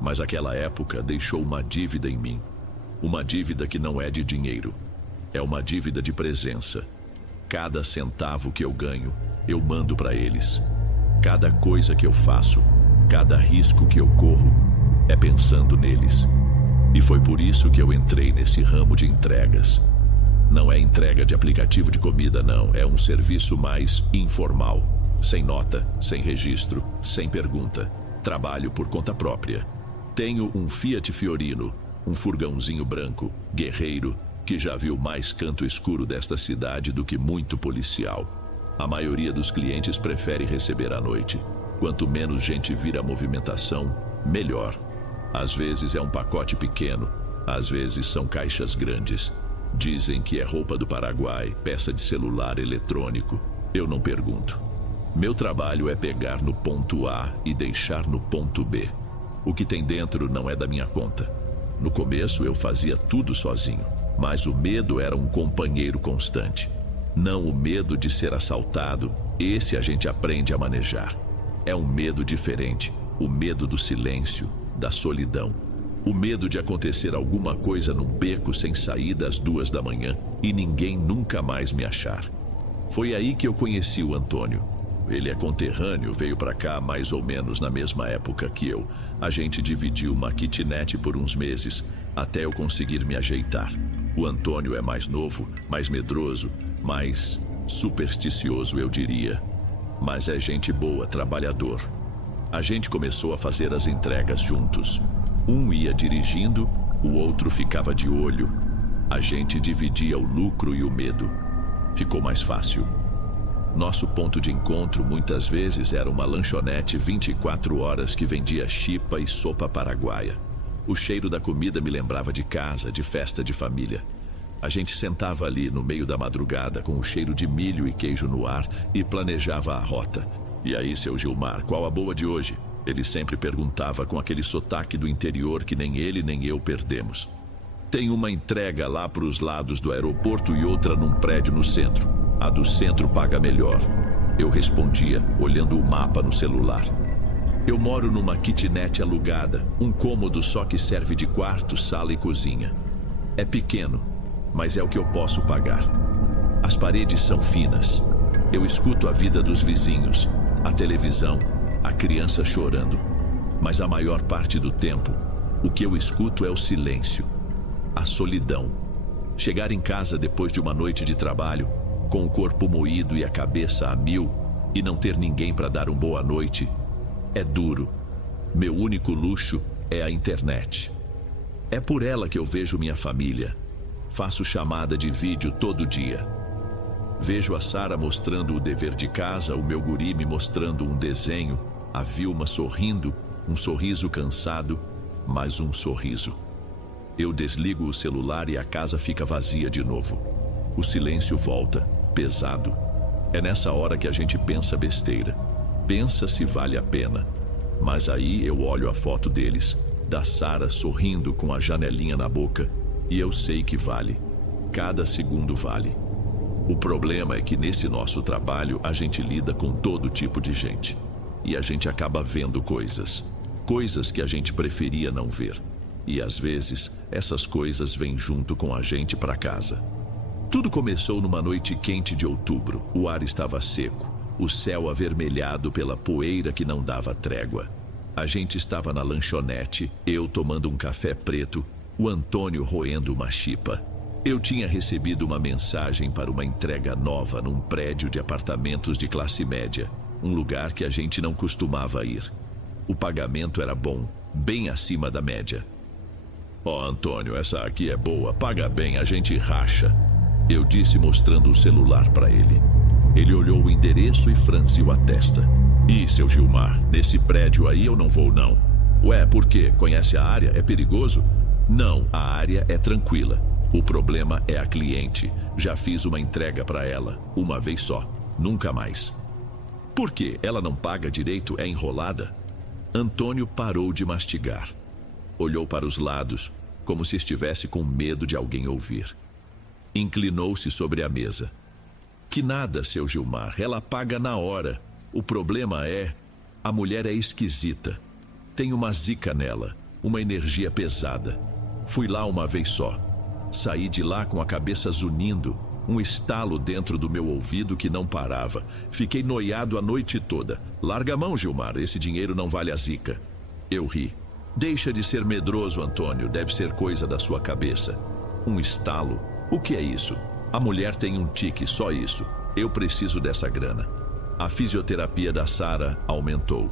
Mas aquela época deixou uma dívida em mim. Uma dívida que não é de dinheiro. É uma dívida de presença. Cada centavo que eu ganho, eu mando para eles. Cada coisa que eu faço, cada risco que eu corro, é pensando neles. E foi por isso que eu entrei nesse ramo de entregas. Não é entrega de aplicativo de comida, não. É um serviço mais informal. Sem nota, sem registro, sem pergunta. Trabalho por conta própria. Tenho um Fiat Fiorino, um furgãozinho branco, guerreiro, que já viu mais canto escuro desta cidade do que muito policial. A maioria dos clientes prefere receber à noite. Quanto menos gente vir à movimentação, melhor. Às vezes é um pacote pequeno, às vezes são caixas grandes. Dizem que é roupa do Paraguai, peça de celular eletrônico. Eu não pergunto. Meu trabalho é pegar no ponto A e deixar no ponto B. O que tem dentro não é da minha conta. No começo eu fazia tudo sozinho, mas o medo era um companheiro constante. Não o medo de ser assaltado, esse a gente aprende a manejar. É um medo diferente, o medo do silêncio, da solidão. O medo de acontecer alguma coisa num beco sem saída às 2 da manhã e ninguém nunca mais me achar. Foi aí que eu conheci o Antônio. Ele é conterrâneo, veio pra cá mais ou menos na mesma época que eu. A gente dividiu uma kitnet por uns meses, até eu conseguir me ajeitar. O Antônio é mais novo, mais medroso, mais supersticioso, eu diria. Mas é gente boa, trabalhador. A gente começou a fazer as entregas juntos. Um ia dirigindo, o outro ficava de olho. A gente dividia o lucro e o medo. Ficou mais fácil. Nosso ponto de encontro muitas vezes era uma lanchonete 24 horas que vendia chipa e sopa paraguaia. O cheiro da comida me lembrava de casa, de festa de família. A gente sentava ali no meio da madrugada com o cheiro de milho e queijo no ar e planejava a rota. E aí, seu Gilmar, qual a boa de hoje? Ele sempre perguntava com aquele sotaque do interior que nem ele nem eu perdemos. Tem uma entrega lá para os lados do aeroporto e outra num prédio no centro. A do centro paga melhor. Eu respondia, olhando o mapa no celular. Eu moro numa kitnet alugada, um cômodo só que serve de quarto, sala e cozinha. É pequeno, mas é o que eu posso pagar. As paredes são finas. Eu escuto a vida dos vizinhos, a televisão, a criança chorando. Mas a maior parte do tempo, o que eu escuto é o silêncio, a solidão. Chegar em casa depois de uma noite de trabalho, com o corpo moído e a cabeça a mil, e não ter ninguém para dar uma boa noite, é duro. Meu único luxo é a internet. É por ela que eu vejo minha família. Faço chamada de vídeo todo dia. Vejo a Sara mostrando o dever de casa, o meu guri me mostrando um desenho, a Vilma sorrindo, um sorriso cansado, mas um sorriso. Eu desligo o celular e a casa fica vazia de novo. O silêncio volta, pesado. É nessa hora que a gente pensa besteira. Pensa se vale a pena. Mas aí eu olho a foto deles, da Sara sorrindo com a janelinha na boca, e eu sei que vale. Cada segundo vale. O problema é que nesse nosso trabalho a gente lida com todo tipo de gente. E a gente acaba vendo coisas. Coisas que a gente preferia não ver. E às vezes, essas coisas vêm junto com a gente para casa. Tudo começou numa noite quente de outubro. O ar estava seco, o céu avermelhado pela poeira que não dava trégua. A gente estava na lanchonete, eu tomando um café preto, o Antônio roendo uma chipa. Eu tinha recebido uma mensagem para uma entrega nova num prédio de apartamentos de classe média, um lugar que a gente não costumava ir. O pagamento era bom, bem acima da média. Ó, Antônio, essa aqui é boa, paga bem, a gente racha. Eu disse mostrando o celular para ele. Ele olhou o endereço e franziu a testa. Ih, seu Gilmar, nesse prédio aí eu não vou não. Ué, por quê? Conhece a área? É perigoso? Não, a área é tranquila. O problema é a cliente. Já fiz uma entrega para ela, uma vez só, nunca mais. Por quê? Ela não paga direito, é enrolada? Antônio parou de mastigar. Olhou para os lados, como se estivesse com medo de alguém ouvir. Inclinou-se sobre a mesa. Que nada, seu Gilmar, ela paga na hora. O problema é... A mulher é esquisita. Tem uma zica nela, uma energia pesada. Fui lá uma vez só. Saí de lá com a cabeça zunindo, um estalo dentro do meu ouvido que não parava. Fiquei noiado a noite toda. Larga a mão, Gilmar, esse dinheiro não vale a zica. Eu ri. Deixa de ser medroso, Antônio, deve ser coisa da sua cabeça. Um estalo? O que é isso? A mulher tem um tique, só isso. Eu preciso dessa grana. A fisioterapia da Sara aumentou.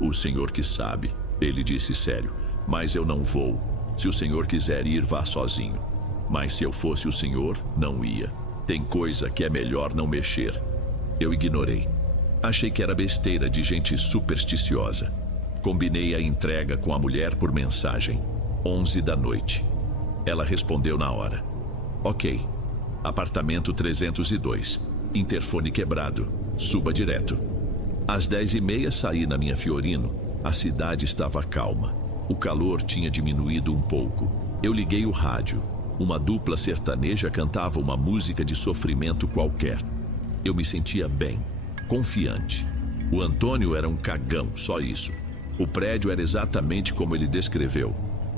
O senhor que sabe, ele disse sério, mas eu não vou. Se o senhor quiser ir, vá sozinho. Mas se eu fosse o senhor, não ia. Tem coisa que é melhor não mexer. Eu ignorei. Achei que era besteira de gente supersticiosa. Combinei a entrega com a mulher por mensagem. 11 da noite. Ela respondeu na hora. Ok. Apartamento 302. Interfone quebrado. Suba direto. Às 10h30 saí na minha Fiorino. A cidade estava calma. O calor tinha diminuído um pouco. Eu liguei o rádio. Uma dupla sertaneja cantava uma música de sofrimento qualquer. Eu me sentia bem, confiante. O Antônio era um cagão, só isso. O prédio era exatamente como ele descreveu.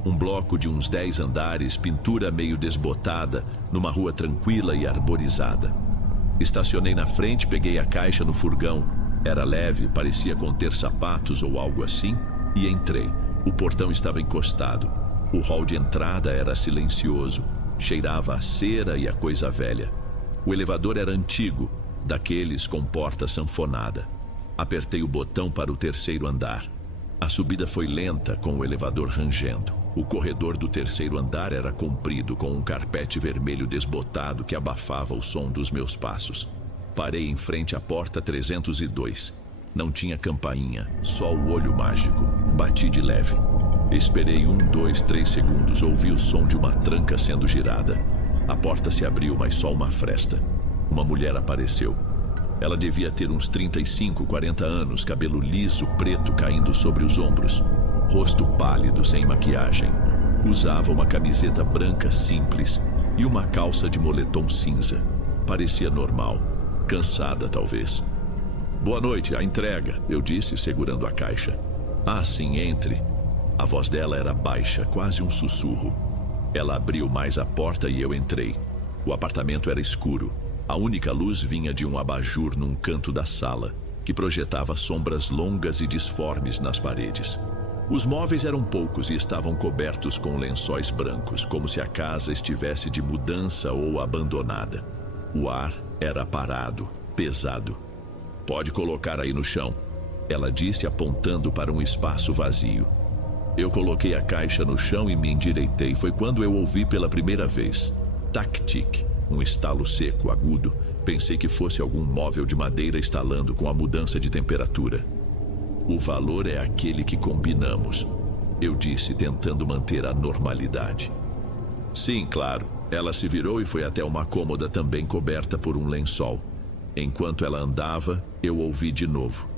Um bloco de uns 10 andares, pintura meio desbotada, numa rua tranquila e arborizada. Estacionei na frente, peguei a caixa no furgão. Era leve, parecia conter sapatos ou algo assim, e entrei. O portão estava encostado. O hall de entrada era silencioso. Cheirava a cera e a coisa velha. O elevador era antigo, daqueles com porta sanfonada. Apertei o botão para o 3º andar. A subida foi lenta, com o elevador rangendo. O corredor do 3º andar era comprido, com um carpete vermelho desbotado que abafava o som dos meus passos. Parei em frente à porta 302. Não tinha campainha, só o olho mágico. Bati de leve. Esperei 1, 2, 3 segundos. Ouvi o som de uma tranca sendo girada. A porta se abriu, mas só uma fresta. Uma mulher apareceu. Ela devia ter uns 35, 40 anos, cabelo liso, preto caindo sobre os ombros. Rosto pálido, sem maquiagem. Usava uma camiseta branca simples e uma calça de moletom cinza. Parecia normal. Cansada, talvez. Boa noite, a entrega, eu disse, segurando a caixa. Ah, sim, entre. A voz dela era baixa, quase um sussurro. Ela abriu mais a porta e eu entrei. O apartamento era escuro. A única luz vinha de um abajur num canto da sala, que projetava sombras longas e disformes nas paredes. Os móveis eram poucos e estavam cobertos com lençóis brancos, como se a casa estivesse de mudança ou abandonada. O ar era parado, pesado. Pode colocar aí no chão, ela disse, apontando para um espaço vazio. Eu coloquei a caixa no chão e me endireitei. Foi quando eu ouvi pela primeira vez. Tac-tic, um estalo seco, agudo. Pensei que fosse algum móvel de madeira estalando com a mudança de temperatura. O valor é aquele que combinamos, eu disse, tentando manter a normalidade. Sim, claro. Ela se virou e foi até uma cômoda também coberta por um lençol. Enquanto ela andava, eu ouvi de novo.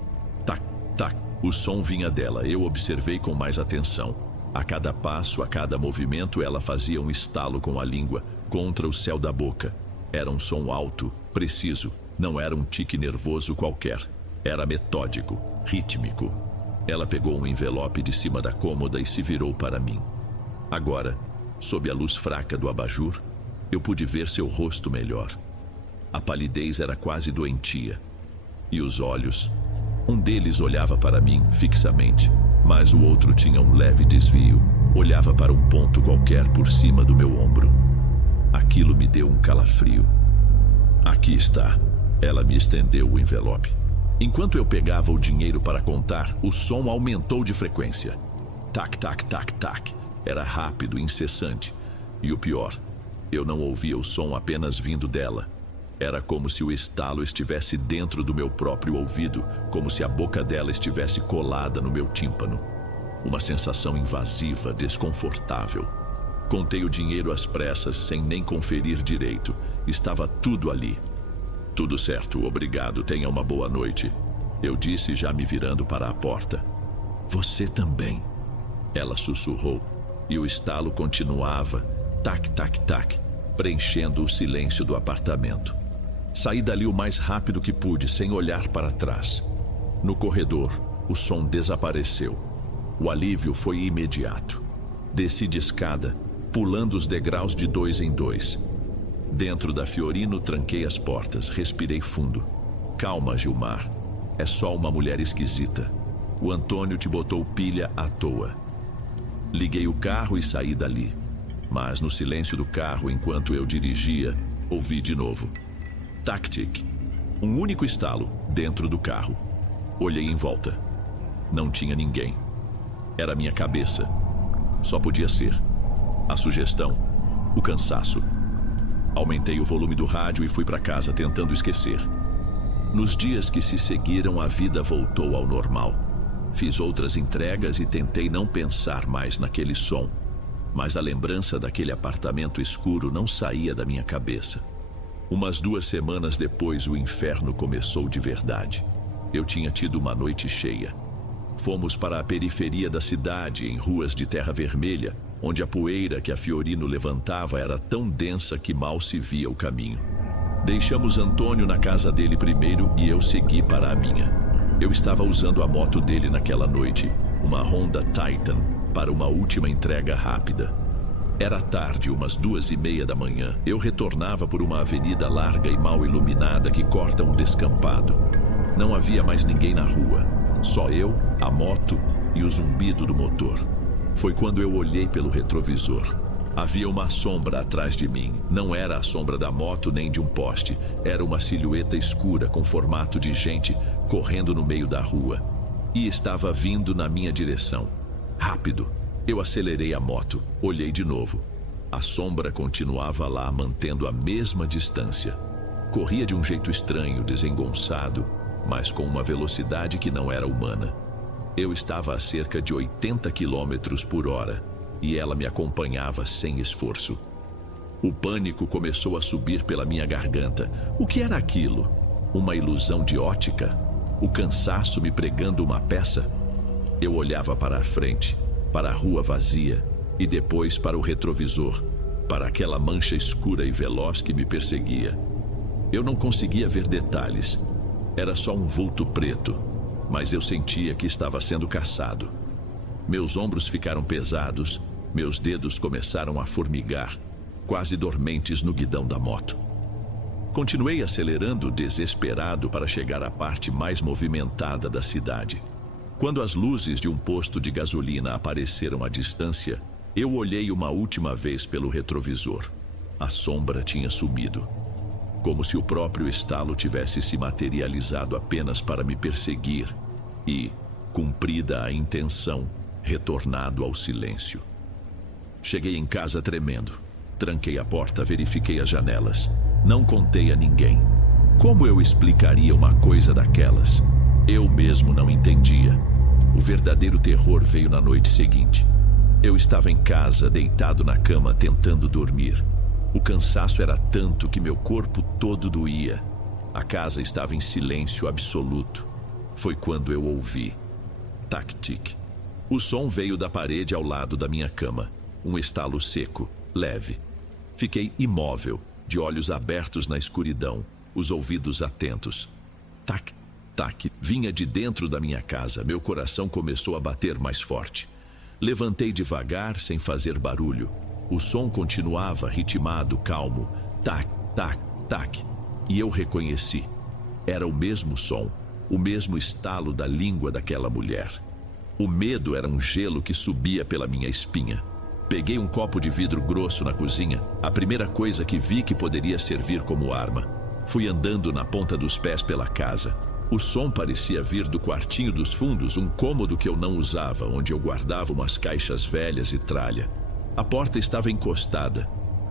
Tac, tac. O som vinha dela. Eu observei com mais atenção. A cada passo, a cada movimento, ela fazia um estalo com a língua contra o céu da boca. Era um som alto, preciso. Não era um tique nervoso qualquer. Era metódico, rítmico. Ela pegou um envelope de cima da cômoda e se virou para mim. Agora, sob a luz fraca do abajur, eu pude ver seu rosto melhor. A palidez era quase doentia. E os olhos... Um deles olhava para mim fixamente, mas o outro tinha um leve desvio. Olhava para um ponto qualquer por cima do meu ombro. Aquilo me deu um calafrio. Aqui está. Ela me estendeu o envelope. Enquanto eu pegava o dinheiro para contar, o som aumentou de frequência. Tac, tac, tac, tac. Era rápido, incessante. E o pior, eu não ouvia o som apenas vindo dela. Era como se o estalo estivesse dentro do meu próprio ouvido, como se a boca dela estivesse colada no meu tímpano. Uma sensação invasiva, desconfortável. Contei o dinheiro às pressas, sem nem conferir direito. Estava tudo ali. Tudo certo, obrigado, tenha uma boa noite. Eu disse, já me virando para a porta. Você também. Ela sussurrou, e o estalo continuava, tac, tac, tac, preenchendo o silêncio do apartamento. Saí dali o mais rápido que pude, sem olhar para trás. No corredor, o som desapareceu. O alívio foi imediato. Desci de escada, pulando os degraus de 2 em 2. Dentro da Fiorino, tranquei as portas, respirei fundo. Calma, Gilmar. É só uma mulher esquisita. O Antônio te botou pilha à toa. Liguei o carro e saí dali. Mas no silêncio do carro, enquanto eu dirigia, ouvi de novo. Tac-tic. Um único estalo dentro do carro. Olhei em volta. Não tinha ninguém. Era minha cabeça. Só podia ser. A sugestão. O cansaço. Aumentei o volume do rádio e fui para casa tentando esquecer. Nos dias que se seguiram, a vida voltou ao normal. Fiz outras entregas e tentei não pensar mais naquele som. Mas a lembrança daquele apartamento escuro não saía da minha cabeça. Umas 2 semanas depois, o inferno começou de verdade. Eu tinha tido uma noite cheia. Fomos para a periferia da cidade, em ruas de terra vermelha, onde a poeira que a Fiorino levantava era tão densa que mal se via o caminho. Deixamos Antônio na casa dele primeiro e eu segui para a minha. Eu estava usando a moto dele naquela noite, uma Honda Titan, para uma última entrega rápida. Era tarde, umas 2:30 da manhã. Eu retornava por uma avenida larga e mal iluminada que corta um descampado. Não havia mais ninguém na rua. Só eu, a moto e o zumbido do motor. Foi quando eu olhei pelo retrovisor. Havia uma sombra atrás de mim. Não era a sombra da moto nem de um poste. Era uma silhueta escura com formato de gente correndo no meio da rua. E estava vindo na minha direção. Rápido. Eu acelerei a moto. Olhei de novo. A sombra continuava lá, mantendo a mesma distância. Corria de um jeito estranho, desengonçado, mas com uma velocidade que não era humana. Eu estava a cerca de 80 km por hora e ela me acompanhava sem esforço. O pânico começou a subir pela minha garganta. O que era aquilo? Uma ilusão de ótica? O cansaço me pregando uma peça? Eu olhava para a frente, para a rua vazia e depois para o retrovisor, para aquela mancha escura e veloz que me perseguia. Eu não conseguia ver detalhes. Era só um vulto preto, mas eu sentia que estava sendo caçado. Meus ombros ficaram pesados, meus dedos começaram a formigar, quase dormentes no guidão da moto. Continuei acelerando desesperado para chegar à parte mais movimentada da cidade. Quando as luzes de um posto de gasolina apareceram à distância, eu olhei uma última vez pelo retrovisor. A sombra tinha sumido. Como se o próprio estalo tivesse se materializado apenas para me perseguir e, cumprida a intenção, retornado ao silêncio. Cheguei em casa tremendo. Tranquei a porta, verifiquei as janelas. Não contei a ninguém. Como eu explicaria uma coisa daquelas? Eu mesmo não entendia. O verdadeiro terror veio na noite seguinte. Eu estava em casa, deitado na cama, tentando dormir. O cansaço era tanto que meu corpo todo doía. A casa estava em silêncio absoluto. Foi quando eu ouvi. Tac-tic. O som veio da parede ao lado da minha cama. Um estalo seco, leve. Fiquei imóvel, de olhos abertos na escuridão, os ouvidos atentos. Tac, tac, vinha de dentro da minha casa. Meu coração começou a bater mais forte. Levantei devagar, sem fazer barulho. O som continuava ritmado, calmo. Tac, tac, tac. E eu reconheci. Era o mesmo som, o mesmo estalo da língua daquela mulher. O medo era um gelo que subia pela minha espinha. Peguei um copo de vidro grosso na cozinha, a primeira coisa que vi que poderia servir como arma. Fui andando na ponta dos pés pela casa. O som parecia vir do quartinho dos fundos, um cômodo que eu não usava, onde eu guardava umas caixas velhas e tralha. A porta estava encostada.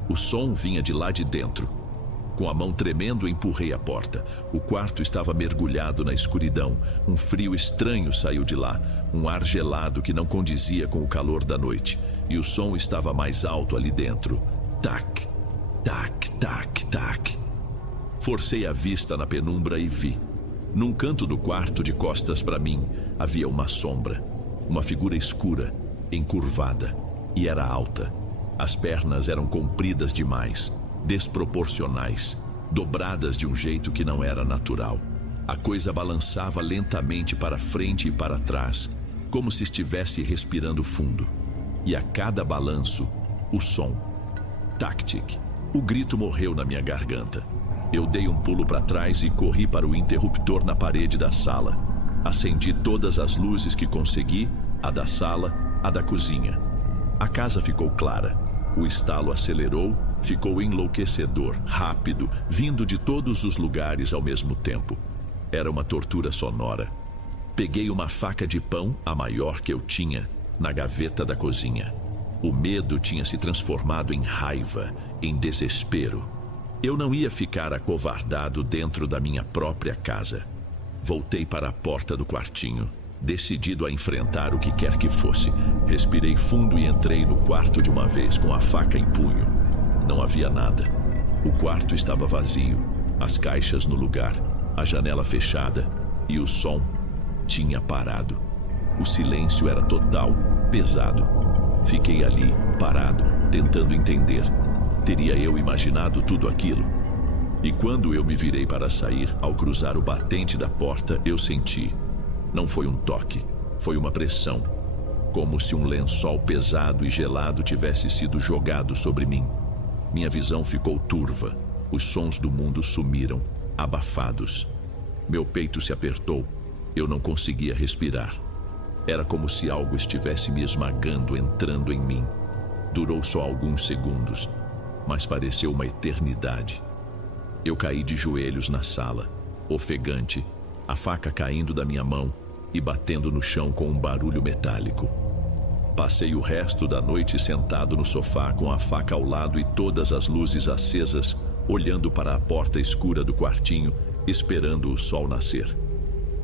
O som vinha de lá de dentro. Com a mão tremendo, empurrei a porta. O quarto estava mergulhado na escuridão. Um frio estranho saiu de lá, um ar gelado que não condizia com o calor da noite. E o som estava mais alto ali dentro. Tac, tac, tac, tac. Forcei a vista na penumbra e vi. Num canto do quarto, de costas para mim, havia uma sombra. Uma figura escura, encurvada. E era alta. As pernas eram compridas demais, desproporcionais, dobradas de um jeito que não era natural. A coisa balançava lentamente para frente e para trás, como se estivesse respirando fundo. E a cada balanço, o som. Tac-tic. O grito morreu na minha garganta. Eu dei um pulo para trás e corri para o interruptor na parede da sala. Acendi todas as luzes que consegui, a da sala, a da cozinha. A casa ficou clara. O estalo acelerou, ficou enlouquecedor, rápido, vindo de todos os lugares ao mesmo tempo. Era uma tortura sonora. Peguei uma faca de pão, a maior que eu tinha, na gaveta da cozinha. O medo tinha se transformado em raiva, em desespero. Eu não ia ficar acovardado dentro da minha própria casa. Voltei para a porta do quartinho, decidido a enfrentar o que quer que fosse. Respirei fundo e entrei no quarto de uma vez com a faca em punho. Não havia nada. O quarto estava vazio, as caixas no lugar, a janela fechada e o som tinha parado. O silêncio era total, pesado. Fiquei ali, parado, tentando entender. Teria eu imaginado tudo aquilo? E quando eu me virei para sair, ao cruzar o batente da porta, eu senti. Não foi um toque, foi uma pressão. Como se um lençol pesado e gelado tivesse sido jogado sobre mim. Minha visão ficou turva. Os sons do mundo sumiram, abafados. Meu peito se apertou. Eu não conseguia respirar. Era como se algo estivesse me esmagando, entrando em mim. Durou só alguns segundos, mas pareceu uma eternidade. Eu caí de joelhos na sala, ofegante, a faca caindo da minha mão e batendo no chão com um barulho metálico. Passei o resto da noite sentado no sofá com a faca ao lado e todas as luzes acesas, olhando para a porta escura do quartinho, esperando o sol nascer.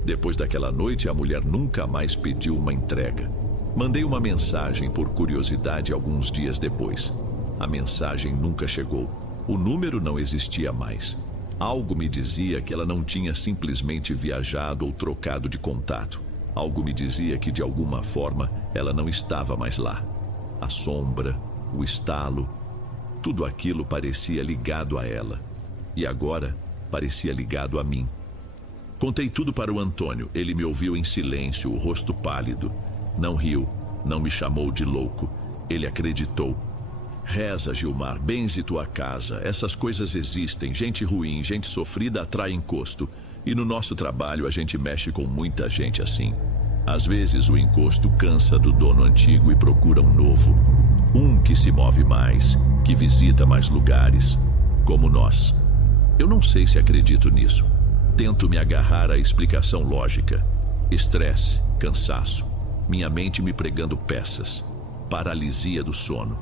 Depois daquela noite, a mulher nunca mais pediu uma entrega. Mandei uma mensagem por curiosidade alguns dias depois. A mensagem nunca chegou. O número não existia mais. Algo me dizia que ela não tinha simplesmente viajado ou trocado de contato. Algo me dizia que, de alguma forma, ela não estava mais lá. A sombra, o estalo, tudo aquilo parecia ligado a ela. E agora, parecia ligado a mim. Contei tudo para o Antônio. Ele me ouviu em silêncio, o rosto pálido. Não riu, não me chamou de louco. Ele acreditou. Reza, Gilmar, benze tua casa. Essas coisas existem. Gente ruim, gente sofrida atrai encosto. E no nosso trabalho a gente mexe com muita gente assim. Às vezes o encosto cansa do dono antigo e procura um novo. Um que se move mais, que visita mais lugares, como nós. Eu não sei se acredito nisso. Tento me agarrar à explicação lógica. Estresse, cansaço, minha mente me pregando peças, paralisia do sono.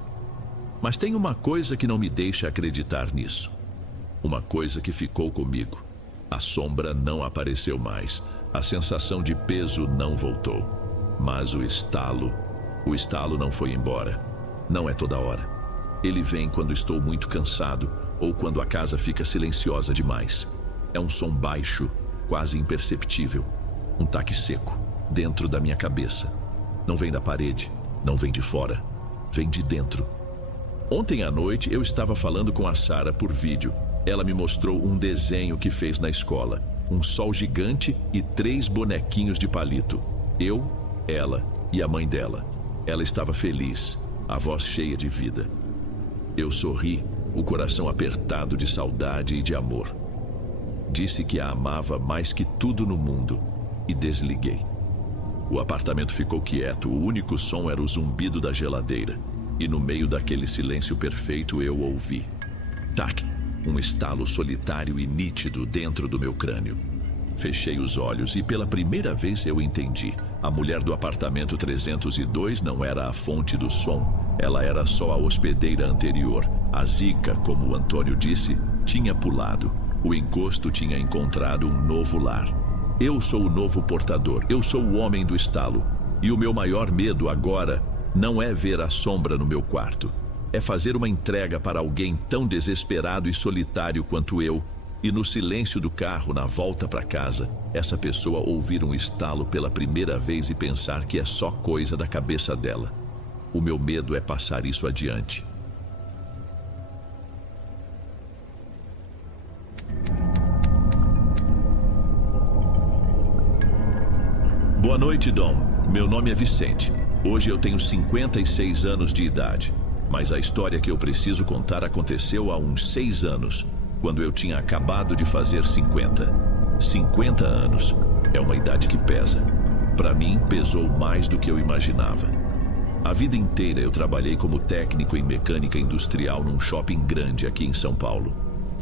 Mas tem uma coisa que não me deixa acreditar nisso. Uma coisa que ficou comigo. A sombra não apareceu mais. A sensação de peso não voltou. Mas o estalo não foi embora. Não é toda hora. Ele vem quando estou muito cansado ou quando a casa fica silenciosa demais. É um som baixo, quase imperceptível. Um taque seco, dentro da minha cabeça. Não vem da parede, não vem de fora. Vem de dentro. Ontem à noite eu estava falando com a Sara por vídeo. Ela me mostrou um desenho que fez na escola. Um sol gigante e 3 bonequinhos de palito. Eu, ela e a mãe dela. Ela estava feliz, a voz cheia de vida. Eu sorri, o coração apertado de saudade e de amor. Disse que a amava mais que tudo no mundo e desliguei. O apartamento ficou quieto, o único som era o zumbido da geladeira. E no meio daquele silêncio perfeito eu ouvi. Tac! Um estalo solitário e nítido dentro do meu crânio. Fechei os olhos e pela primeira vez eu entendi. A mulher do apartamento 302 não era a fonte do som. Ela era só a hospedeira anterior. A zica, como o Antônio disse, tinha pulado. O encosto tinha encontrado um novo lar. Eu sou o novo portador. Eu sou o homem do estalo. E o meu maior medo agora não é ver a sombra no meu quarto. É fazer uma entrega para alguém tão desesperado e solitário quanto eu, e no silêncio do carro, na volta para casa, essa pessoa ouvir um estalo pela primeira vez e pensar que é só coisa da cabeça dela. O meu medo é passar isso adiante. Boa noite, Dom. Meu nome é Vicente. Hoje eu tenho 56 anos de idade. Mas a história que eu preciso contar aconteceu há uns 6 anos, quando eu tinha acabado de fazer 50. 50 anos é uma idade que pesa. Para mim, pesou mais do que eu imaginava. A vida inteira eu trabalhei como técnico em mecânica industrial num shopping grande aqui em São Paulo.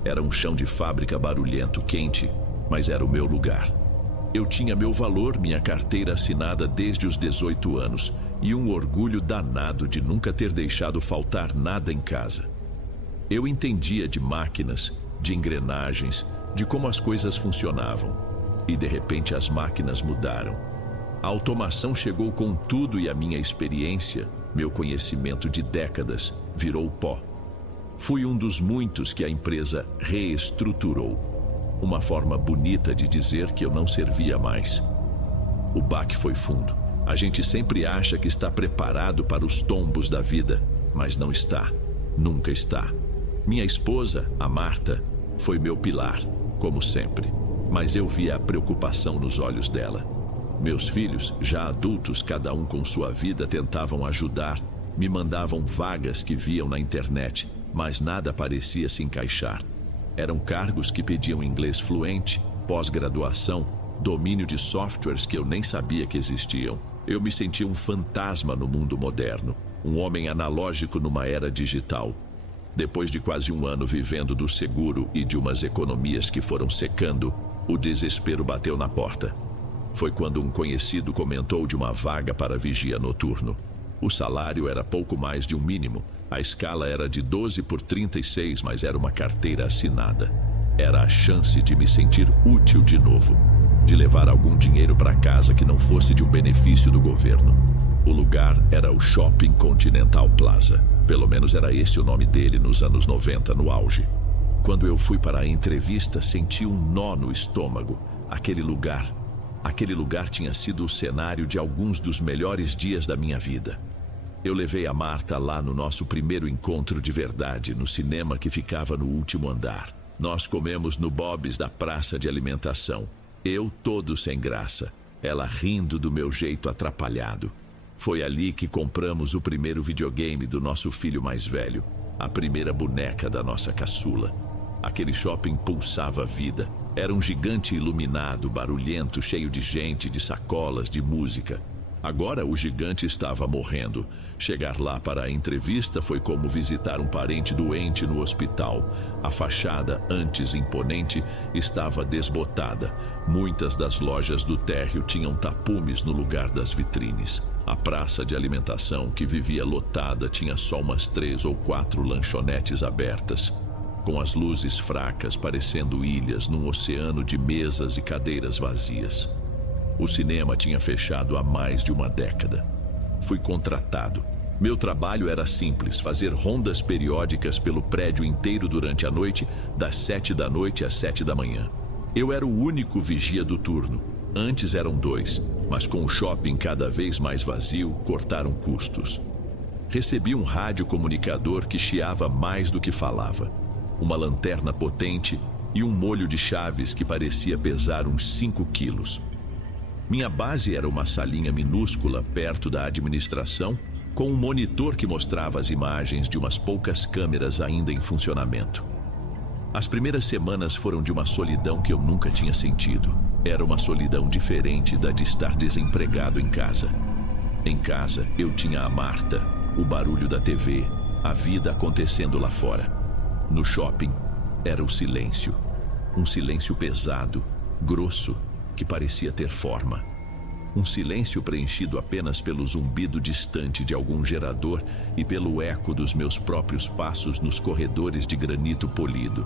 Era um chão de fábrica barulhento, quente, mas era o meu lugar. Eu tinha meu valor, minha carteira assinada desde os 18 anos e um orgulho danado de nunca ter deixado faltar nada em casa. Eu entendia de máquinas, de engrenagens, de como as coisas funcionavam. E de repente as máquinas mudaram. A automação chegou com tudo e a minha experiência, meu conhecimento de décadas, virou pó. Fui um dos muitos que a empresa reestruturou. Uma forma bonita de dizer que eu não servia mais. O baque foi fundo. A gente sempre acha que está preparado para os tombos da vida, mas não está. Nunca está. Minha esposa, a Marta, foi meu pilar, como sempre. Mas eu via a preocupação nos olhos dela. Meus filhos, já adultos, cada um com sua vida, tentavam ajudar. Me mandavam vagas que viam na internet, mas nada parecia se encaixar. Eram cargos que pediam inglês fluente, pós-graduação, domínio de softwares que eu nem sabia que existiam. Eu me sentia um fantasma no mundo moderno, um homem analógico numa era digital. Depois de quase um ano vivendo do seguro e de umas economias que foram secando, o desespero bateu na porta. Foi quando um conhecido comentou de uma vaga para vigia noturno. O salário era pouco mais de um mínimo. A escala era de 12 por 36, mas era uma carteira assinada. Era a chance de me sentir útil de novo, de levar algum dinheiro para casa que não fosse de um benefício do governo. O lugar era o Shopping Continental Plaza. Pelo menos era esse o nome dele nos anos 90, no auge. Quando eu fui para a entrevista, senti um nó no estômago. Aquele lugar tinha sido o cenário de alguns dos melhores dias da minha vida. Eu levei a Marta lá no nosso primeiro encontro de verdade, no cinema que ficava no último andar. Nós comemos no Bob's da praça de alimentação. Eu todo sem graça, ela rindo do meu jeito atrapalhado. Foi ali que compramos o primeiro videogame do nosso filho mais velho, a primeira boneca da nossa caçula. Aquele shopping pulsava vida. Era um gigante iluminado, barulhento, cheio de gente, de sacolas, de música. Agora o gigante estava morrendo. Chegar lá para a entrevista foi como visitar um parente doente no hospital. A fachada, antes imponente, estava desbotada. Muitas das lojas do térreo tinham tapumes no lugar das vitrines. A praça de alimentação, que vivia lotada, tinha só umas 3 ou 4 lanchonetes abertas, com as luzes fracas parecendo ilhas num oceano de mesas e cadeiras vazias. O cinema tinha fechado há mais de uma década. Fui contratado. Meu trabalho era simples, fazer rondas periódicas pelo prédio inteiro durante a noite, das 7 da noite às 7 da manhã. Eu era o único vigia do turno. Antes eram 2, mas com o shopping cada vez mais vazio, cortaram custos. Recebi um radiocomunicador que chiava mais do que falava, uma lanterna potente e um molho de chaves que parecia pesar uns 5 quilos. Minha base era uma salinha minúscula perto da administração, com um monitor que mostrava as imagens de umas poucas câmeras ainda em funcionamento. As primeiras semanas foram de uma solidão que eu nunca tinha sentido. Era uma solidão diferente da de estar desempregado em casa. Em casa, eu tinha a Marta, o barulho da TV, a vida acontecendo lá fora. No shopping, era o silêncio. Um silêncio pesado, grosso, que parecia ter forma. Um silêncio preenchido apenas pelo zumbido distante de algum gerador e pelo eco dos meus próprios passos nos corredores de granito polido.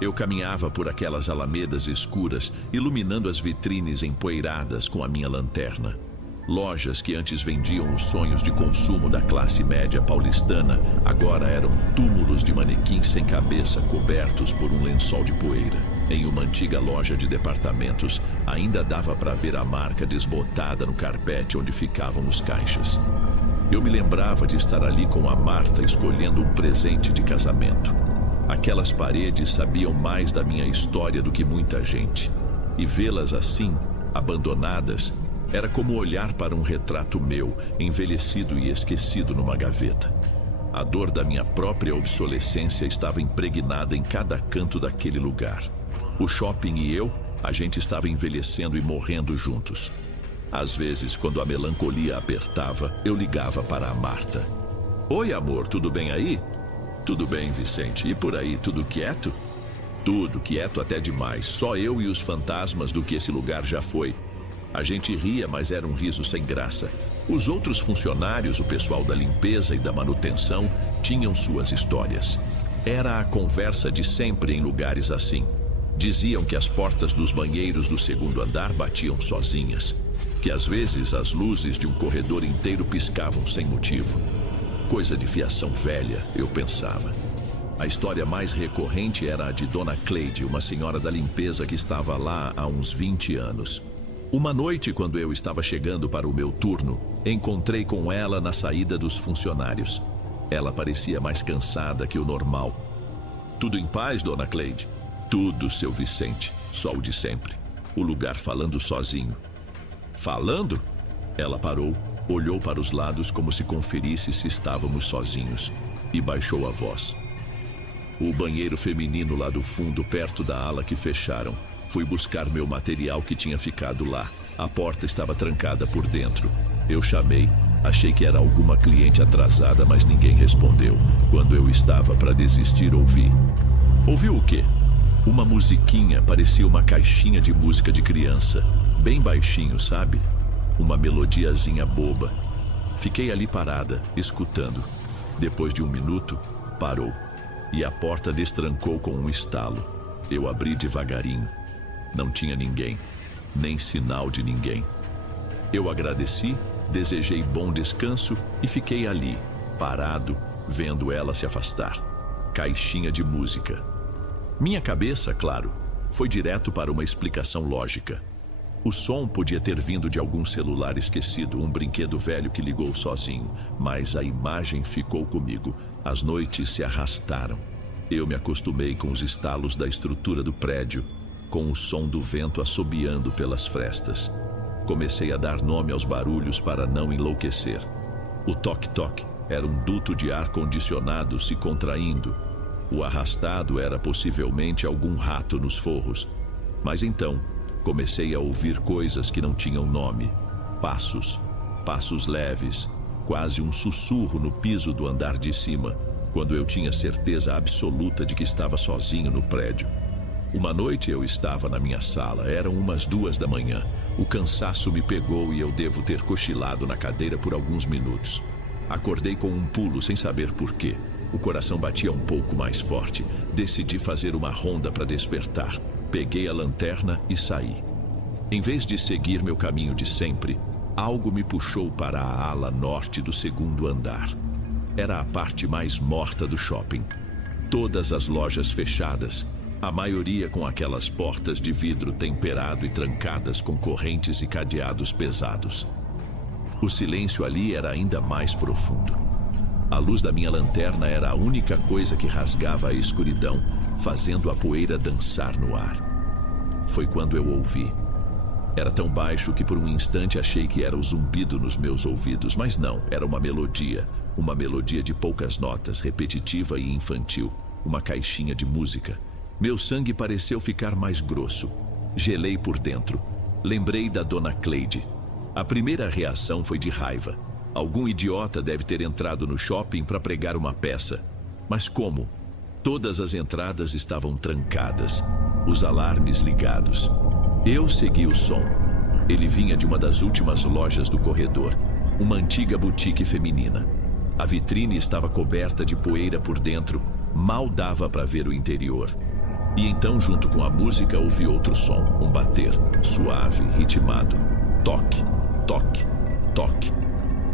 Eu caminhava por aquelas alamedas escuras, iluminando as vitrines empoeiradas com a minha lanterna. Lojas que antes vendiam os sonhos de consumo da classe média paulistana, agora eram túmulos de manequins sem cabeça cobertos por um lençol de poeira. Em uma antiga loja de departamentos, ainda dava para ver a marca desbotada no carpete onde ficavam os caixas. Eu me lembrava de estar ali com a Marta escolhendo um presente de casamento. Aquelas paredes sabiam mais da minha história do que muita gente. E vê-las assim, abandonadas, Era como olhar para um retrato meu, envelhecido e esquecido numa gaveta. A dor da minha própria obsolescência estava impregnada em cada canto daquele lugar. O shopping e eu, a gente estava envelhecendo e morrendo juntos. Às vezes, quando a melancolia apertava, eu ligava para a Marta. Oi, amor, tudo bem aí? Tudo bem, Vicente. E por aí, tudo quieto? Tudo quieto até demais. Só eu e os fantasmas do que esse lugar já foi. A gente ria, mas era um riso sem graça. Os outros funcionários, o pessoal da limpeza e da manutenção, tinham suas histórias. Era a conversa de sempre em lugares assim. Diziam que as portas dos banheiros do segundo andar batiam sozinhas, que às vezes as luzes de um corredor inteiro piscavam sem motivo. Coisa de fiação velha, eu pensava. A história mais recorrente era a de Dona Cleide, uma senhora da limpeza que estava lá há uns 20 anos. Uma noite, quando eu estava chegando para o meu turno, encontrei com ela na saída dos funcionários. Ela parecia mais cansada que o normal. Tudo em paz, Dona Cleide? Tudo, seu Vicente, só o de sempre. O lugar falando sozinho. Falando? Ela parou, olhou para os lados como se conferisse se estávamos sozinhos e baixou a voz. O banheiro feminino lá do fundo, perto da ala que fecharam. Fui buscar meu material que tinha ficado lá. A porta estava trancada por dentro. Eu chamei, achei que era alguma cliente atrasada, mas ninguém respondeu. Quando eu estava para desistir, ouvi. Ouviu o quê? Uma musiquinha, parecia uma caixinha de música de criança. Bem baixinho, sabe? Uma melodiazinha boba. Fiquei ali parada, escutando. Depois de um minuto, parou. E a porta destrancou com um estalo. Eu abri devagarinho. Não tinha ninguém, nem sinal de ninguém. Eu agradeci, desejei bom descanso e fiquei ali, parado, vendo ela se afastar. Caixinha de música. Minha cabeça, claro, foi direto para uma explicação lógica. O som podia ter vindo de algum celular esquecido, um brinquedo velho que ligou sozinho, mas a imagem ficou comigo. As noites se arrastaram. Eu me acostumei com os estalos da estrutura do prédio, com o som do vento assobiando pelas frestas. Comecei a dar nome aos barulhos para não enlouquecer. O toque-toque era um duto de ar condicionado se contraindo. O arrastado era possivelmente algum rato nos forros. Mas então, comecei a ouvir coisas que não tinham nome. Passos, passos leves, quase um sussurro no piso do andar de cima, quando eu tinha certeza absoluta de que estava sozinho no prédio. Uma noite eu estava na minha sala, eram umas 2 da manhã. O cansaço me pegou e eu devo ter cochilado na cadeira por alguns minutos. Acordei com um pulo sem saber por quê. O coração batia um pouco mais forte. Decidi fazer uma ronda para despertar. Peguei a lanterna e saí. Em vez de seguir meu caminho de sempre, algo me puxou para a ala norte do segundo andar. Era a parte mais morta do shopping. Todas as lojas fechadas, a maioria com aquelas portas de vidro temperado e trancadas com correntes e cadeados pesados. O silêncio ali era ainda mais profundo. A luz da minha lanterna era a única coisa que rasgava a escuridão, fazendo a poeira dançar no ar. Foi quando eu ouvi. Era tão baixo que por um instante achei que era o zumbido nos meus ouvidos, mas não, era uma melodia de poucas notas, repetitiva e infantil, uma caixinha de música. Meu sangue pareceu ficar mais grosso. Gelei por dentro. Lembrei da Dona Cleide. A primeira reação foi de raiva. Algum idiota deve ter entrado no shopping para pregar uma peça. Mas como? Todas as entradas estavam trancadas, os alarmes ligados. Eu segui o som. Ele vinha de uma das últimas lojas do corredor, uma antiga boutique feminina. A vitrine estava coberta de poeira por dentro, mal dava para ver o interior. E então, junto com a música, ouvi outro som, um bater, suave, ritmado. Toque, toque, toque.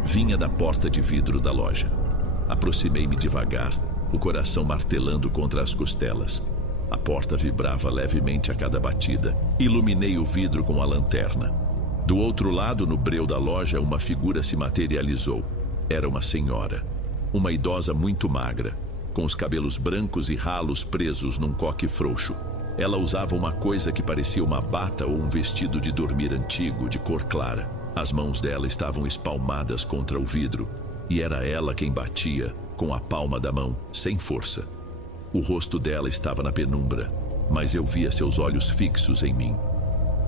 Vinha da porta de vidro da loja. Aproximei-me devagar, o coração martelando contra as costelas. A porta vibrava levemente a cada batida. Iluminei o vidro com a lanterna. Do outro lado, no breu da loja, uma figura se materializou. Era uma senhora, uma idosa muito magra, com os cabelos brancos e ralos presos num coque frouxo. Ela usava uma coisa que parecia uma bata ou um vestido de dormir antigo, de cor clara. As mãos dela estavam espalmadas contra o vidro, e era ela quem batia com a palma da mão, sem força. O rosto dela estava na penumbra, mas eu via seus olhos fixos em mim.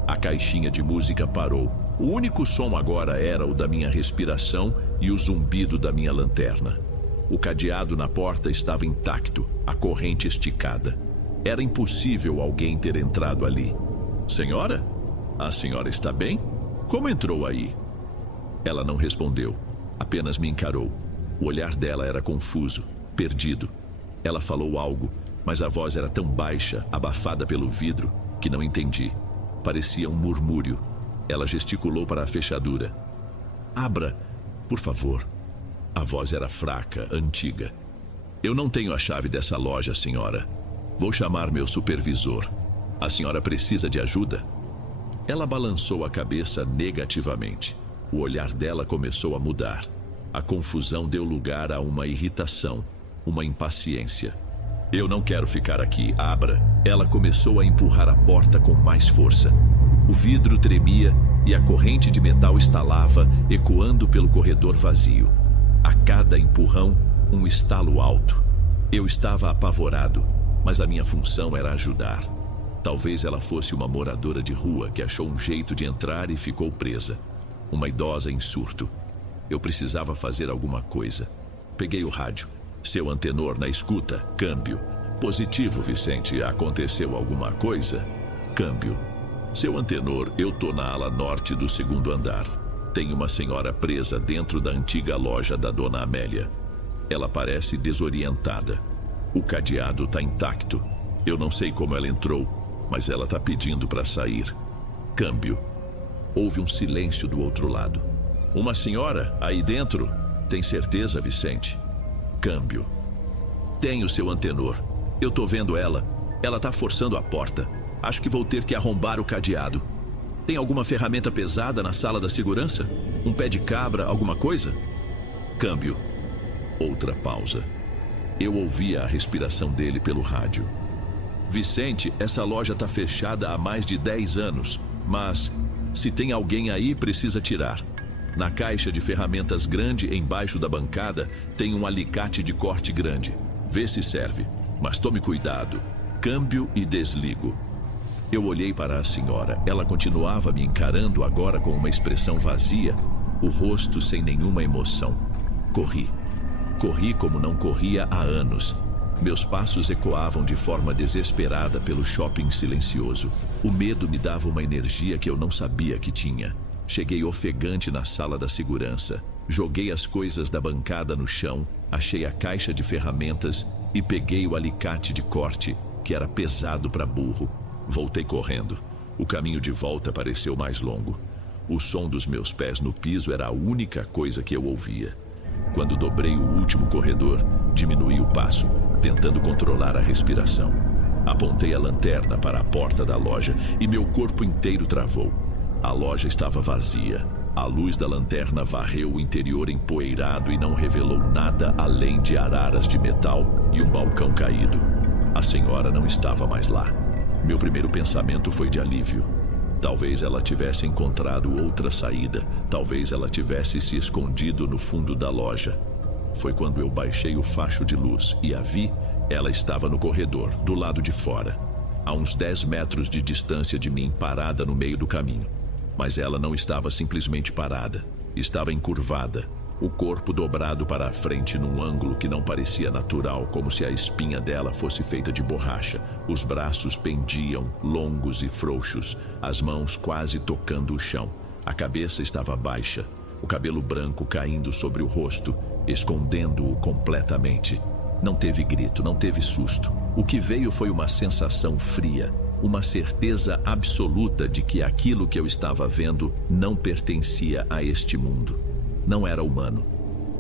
A caixinha de música parou. O único som agora era o da minha respiração e o zumbido da minha lanterna. O cadeado na porta estava intacto, a corrente esticada. Era impossível alguém ter entrado ali. Senhora? A senhora está bem? Como entrou aí? Ela não respondeu, apenas me encarou. O olhar dela era confuso, perdido. Ela falou algo, mas a voz era tão baixa, abafada pelo vidro, que não entendi. Parecia um murmúrio. Ela gesticulou para a fechadura. Abra, por favor. A voz era fraca, antiga. Eu não tenho a chave dessa loja, senhora. Vou chamar meu supervisor. A senhora precisa de ajuda? Ela balançou a cabeça negativamente. O olhar dela começou a mudar. A confusão deu lugar a uma irritação, uma impaciência. Eu não quero ficar aqui, abra. Ela começou a empurrar a porta com mais força. O vidro tremia e a corrente de metal estalava, ecoando pelo corredor vazio. A cada empurrão, um estalo alto. Eu estava apavorado, mas a minha função era ajudar. Talvez ela fosse uma moradora de rua que achou um jeito de entrar e ficou presa. Uma idosa em surto. Eu precisava fazer alguma coisa. Peguei o rádio. Seu antenor na escuta. Câmbio. Positivo, Vicente. Aconteceu alguma coisa? Câmbio. Seu antenor, eu tô na ala norte do 2º andar. Tem uma senhora presa dentro da antiga loja da dona Amélia. Ela parece desorientada. O cadeado tá intacto. Eu não sei como ela entrou, mas ela tá pedindo para sair. Câmbio. Houve um silêncio do outro lado. Uma senhora aí dentro? Tem certeza, Vicente? Câmbio. Tenho, seu antenor. Eu tô vendo ela. Ela tá forçando a porta. Acho que vou ter que arrombar o cadeado. Tem alguma ferramenta pesada na sala da segurança? Um pé de cabra, alguma coisa? Câmbio. Outra pausa. Eu ouvia a respiração dele pelo rádio. Vicente, essa loja tá fechada há mais de 10 anos, mas se tem alguém aí, precisa tirar. Na caixa de ferramentas grande, embaixo da bancada, tem um alicate de corte grande. Vê se serve, mas tome cuidado. Câmbio e desligo. Eu olhei para a senhora. Ela continuava me encarando agora com uma expressão vazia, o rosto sem nenhuma emoção. Corri. Corri como não corria há anos. Meus passos ecoavam de forma desesperada pelo shopping silencioso. O medo me dava uma energia que eu não sabia que tinha. Cheguei ofegante na sala da segurança. Joguei as coisas da bancada no chão, achei a caixa de ferramentas e peguei o alicate de corte, que era pesado para burro. Voltei correndo. O caminho de volta pareceu mais longo. O som dos meus pés no piso era a única coisa que eu ouvia. Quando dobrei o último corredor, diminui o passo, tentando controlar a respiração. Apontei a lanterna para a porta da loja e meu corpo inteiro travou. A loja estava vazia. A luz da lanterna varreu o interior empoeirado e não revelou nada além de araras de metal e um balcão caído. A senhora não estava mais lá. Meu primeiro pensamento foi de alívio. Talvez ela tivesse encontrado outra saída. Talvez ela tivesse se escondido no fundo da loja. Foi quando eu baixei o facho de luz e a vi. Ela estava no corredor, do lado de fora, a uns 10 metros de distância de mim, parada no meio do caminho. Mas ela não estava simplesmente parada. Estava encurvada, o corpo dobrado para a frente num ângulo que não parecia natural, como se a espinha dela fosse feita de borracha. Os braços pendiam, longos e frouxos, as mãos quase tocando o chão. A cabeça estava baixa, o cabelo branco caindo sobre o rosto, escondendo-o completamente. Não teve grito, não teve susto. O que veio foi uma sensação fria, uma certeza absoluta de que aquilo que eu estava vendo não pertencia a este mundo. Não era humano.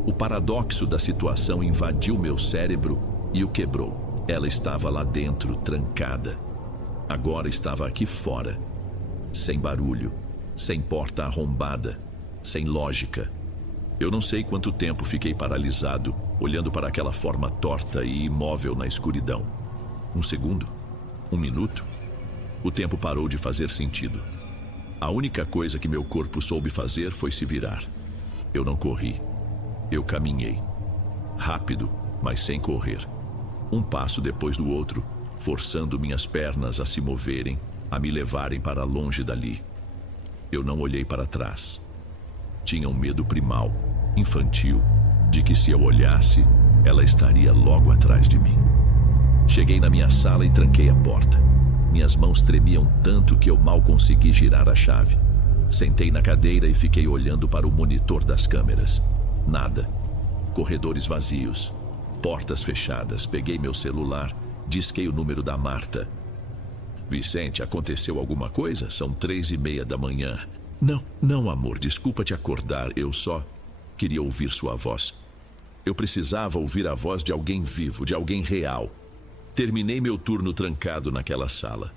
O paradoxo da situação invadiu meu cérebro e o quebrou. Ela estava lá dentro, trancada. Agora estava aqui fora. Sem barulho, sem porta arrombada, sem lógica. Eu não sei quanto tempo fiquei paralisado, olhando para aquela forma torta e imóvel na escuridão. 1 segundo? 1 minuto? O tempo parou de fazer sentido. A única coisa que meu corpo soube fazer foi se virar. Eu não corri. Eu caminhei. Rápido, mas sem correr. Um passo depois do outro, forçando minhas pernas a se moverem, a me levarem para longe dali. Eu não olhei para trás. Tinha um medo primal, infantil, de que se eu olhasse, ela estaria logo atrás de mim. Cheguei na minha sala e tranquei a porta. Minhas mãos tremiam tanto que eu mal consegui girar a chave. Sentei na cadeira e fiquei olhando para o monitor das câmeras. Nada. Corredores vazios. Portas fechadas. Peguei meu celular. Disquei o número da Marta. Vicente, aconteceu alguma coisa? São 3:30 da manhã. Não, amor, desculpa te acordar. Eu só queria ouvir sua voz. Eu precisava ouvir a voz de alguém vivo, de alguém real. Terminei meu turno trancado naquela sala.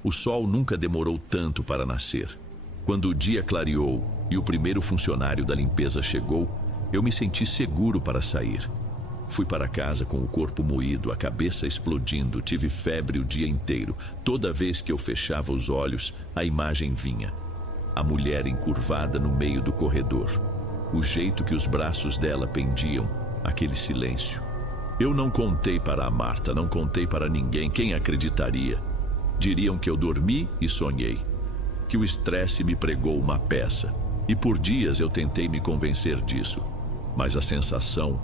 O sol nunca demorou tanto para nascer. Quando o dia clareou e o primeiro funcionário da limpeza chegou, eu me senti seguro para sair. Fui para casa com o corpo moído, a cabeça explodindo, tive febre o dia inteiro. Toda vez que eu fechava os olhos, a imagem vinha. A mulher encurvada no meio do corredor. O jeito que os braços dela pendiam, aquele silêncio. Eu não contei para a Marta, não contei para ninguém. Quem acreditaria? Diriam que eu dormi e sonhei. Que o estresse me pregou uma peça. E por dias eu tentei me convencer disso. Mas a sensação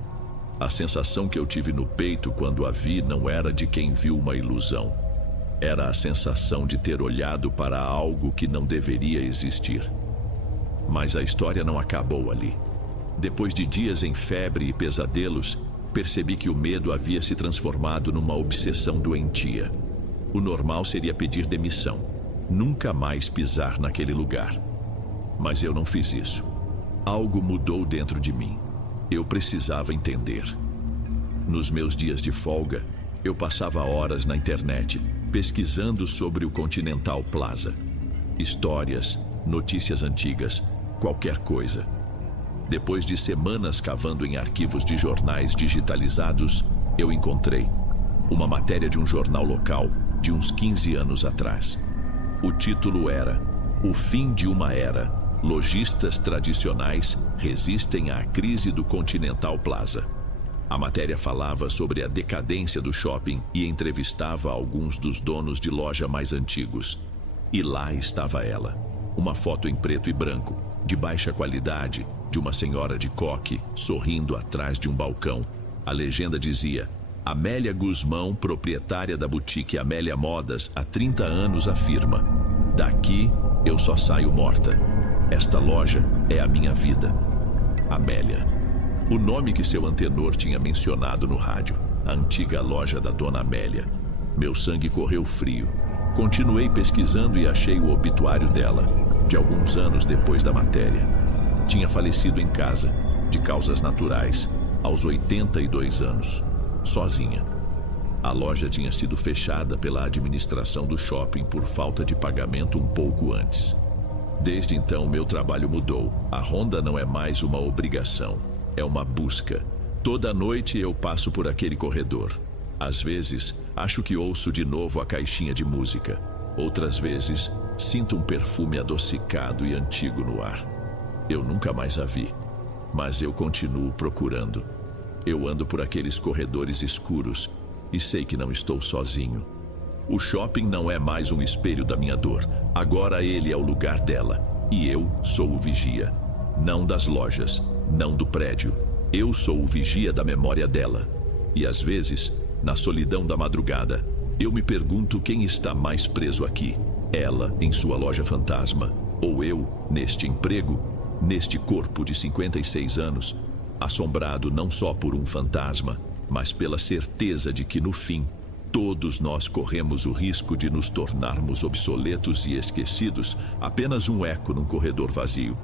que eu tive no peito quando a vi não era de quem viu uma ilusão. Era a sensação de ter olhado para algo que não deveria existir. Mas a história não acabou ali. Depois de dias em febre e pesadelos, percebi que o medo havia se transformado numa obsessão doentia. O normal seria pedir demissão, nunca mais pisar naquele lugar. Mas eu não fiz isso. Algo mudou dentro de mim. Eu precisava entender. Nos meus dias de folga, eu passava horas na internet, pesquisando sobre o Continental Plaza. Histórias, notícias antigas, qualquer coisa. Depois de semanas cavando em arquivos de jornais digitalizados, eu encontrei uma matéria de um jornal local de uns 15 anos atrás. O título era "O fim de uma era. Lojistas tradicionais resistem à crise do Continental Plaza". A matéria falava sobre a decadência do shopping e entrevistava alguns dos donos de loja mais antigos. E lá estava ela, uma foto em preto e branco, de baixa qualidade, de uma senhora de coque, sorrindo atrás de um balcão. A legenda dizia: Amélia Guzmão, proprietária da boutique Amélia Modas, há 30 anos, afirma: "Daqui eu só saio morta. Esta loja é a minha vida." Amélia. O nome que seu antenor tinha mencionado no rádio. A antiga loja da Dona Amélia. Meu sangue correu frio. Continuei pesquisando e achei o obituário dela, de alguns anos depois da matéria. Tinha falecido em casa, de causas naturais, aos 82 anos, sozinha. A loja tinha sido fechada pela administração do shopping por falta de pagamento um pouco antes. Desde então, meu trabalho mudou. A ronda não é mais uma obrigação, é uma busca. Toda noite eu passo por aquele corredor. Às vezes, acho que ouço de novo a caixinha de música. Outras vezes, sinto um perfume adocicado e antigo no ar. Eu nunca mais a vi, mas eu continuo procurando. Eu ando por aqueles corredores escuros e sei que não estou sozinho. O shopping não é mais um espelho da minha dor. Agora ele é o lugar dela. E eu sou o vigia. Não das lojas, não do prédio. Eu sou o vigia da memória dela. E às vezes, na solidão da madrugada, eu me pergunto quem está mais preso aqui. Ela, em sua loja fantasma, ou eu, neste emprego, neste corpo de 56 anos, assombrado não só por um fantasma, mas pela certeza de que, no fim, todos nós corremos o risco de nos tornarmos obsoletos e esquecidos, apenas um eco num corredor vazio.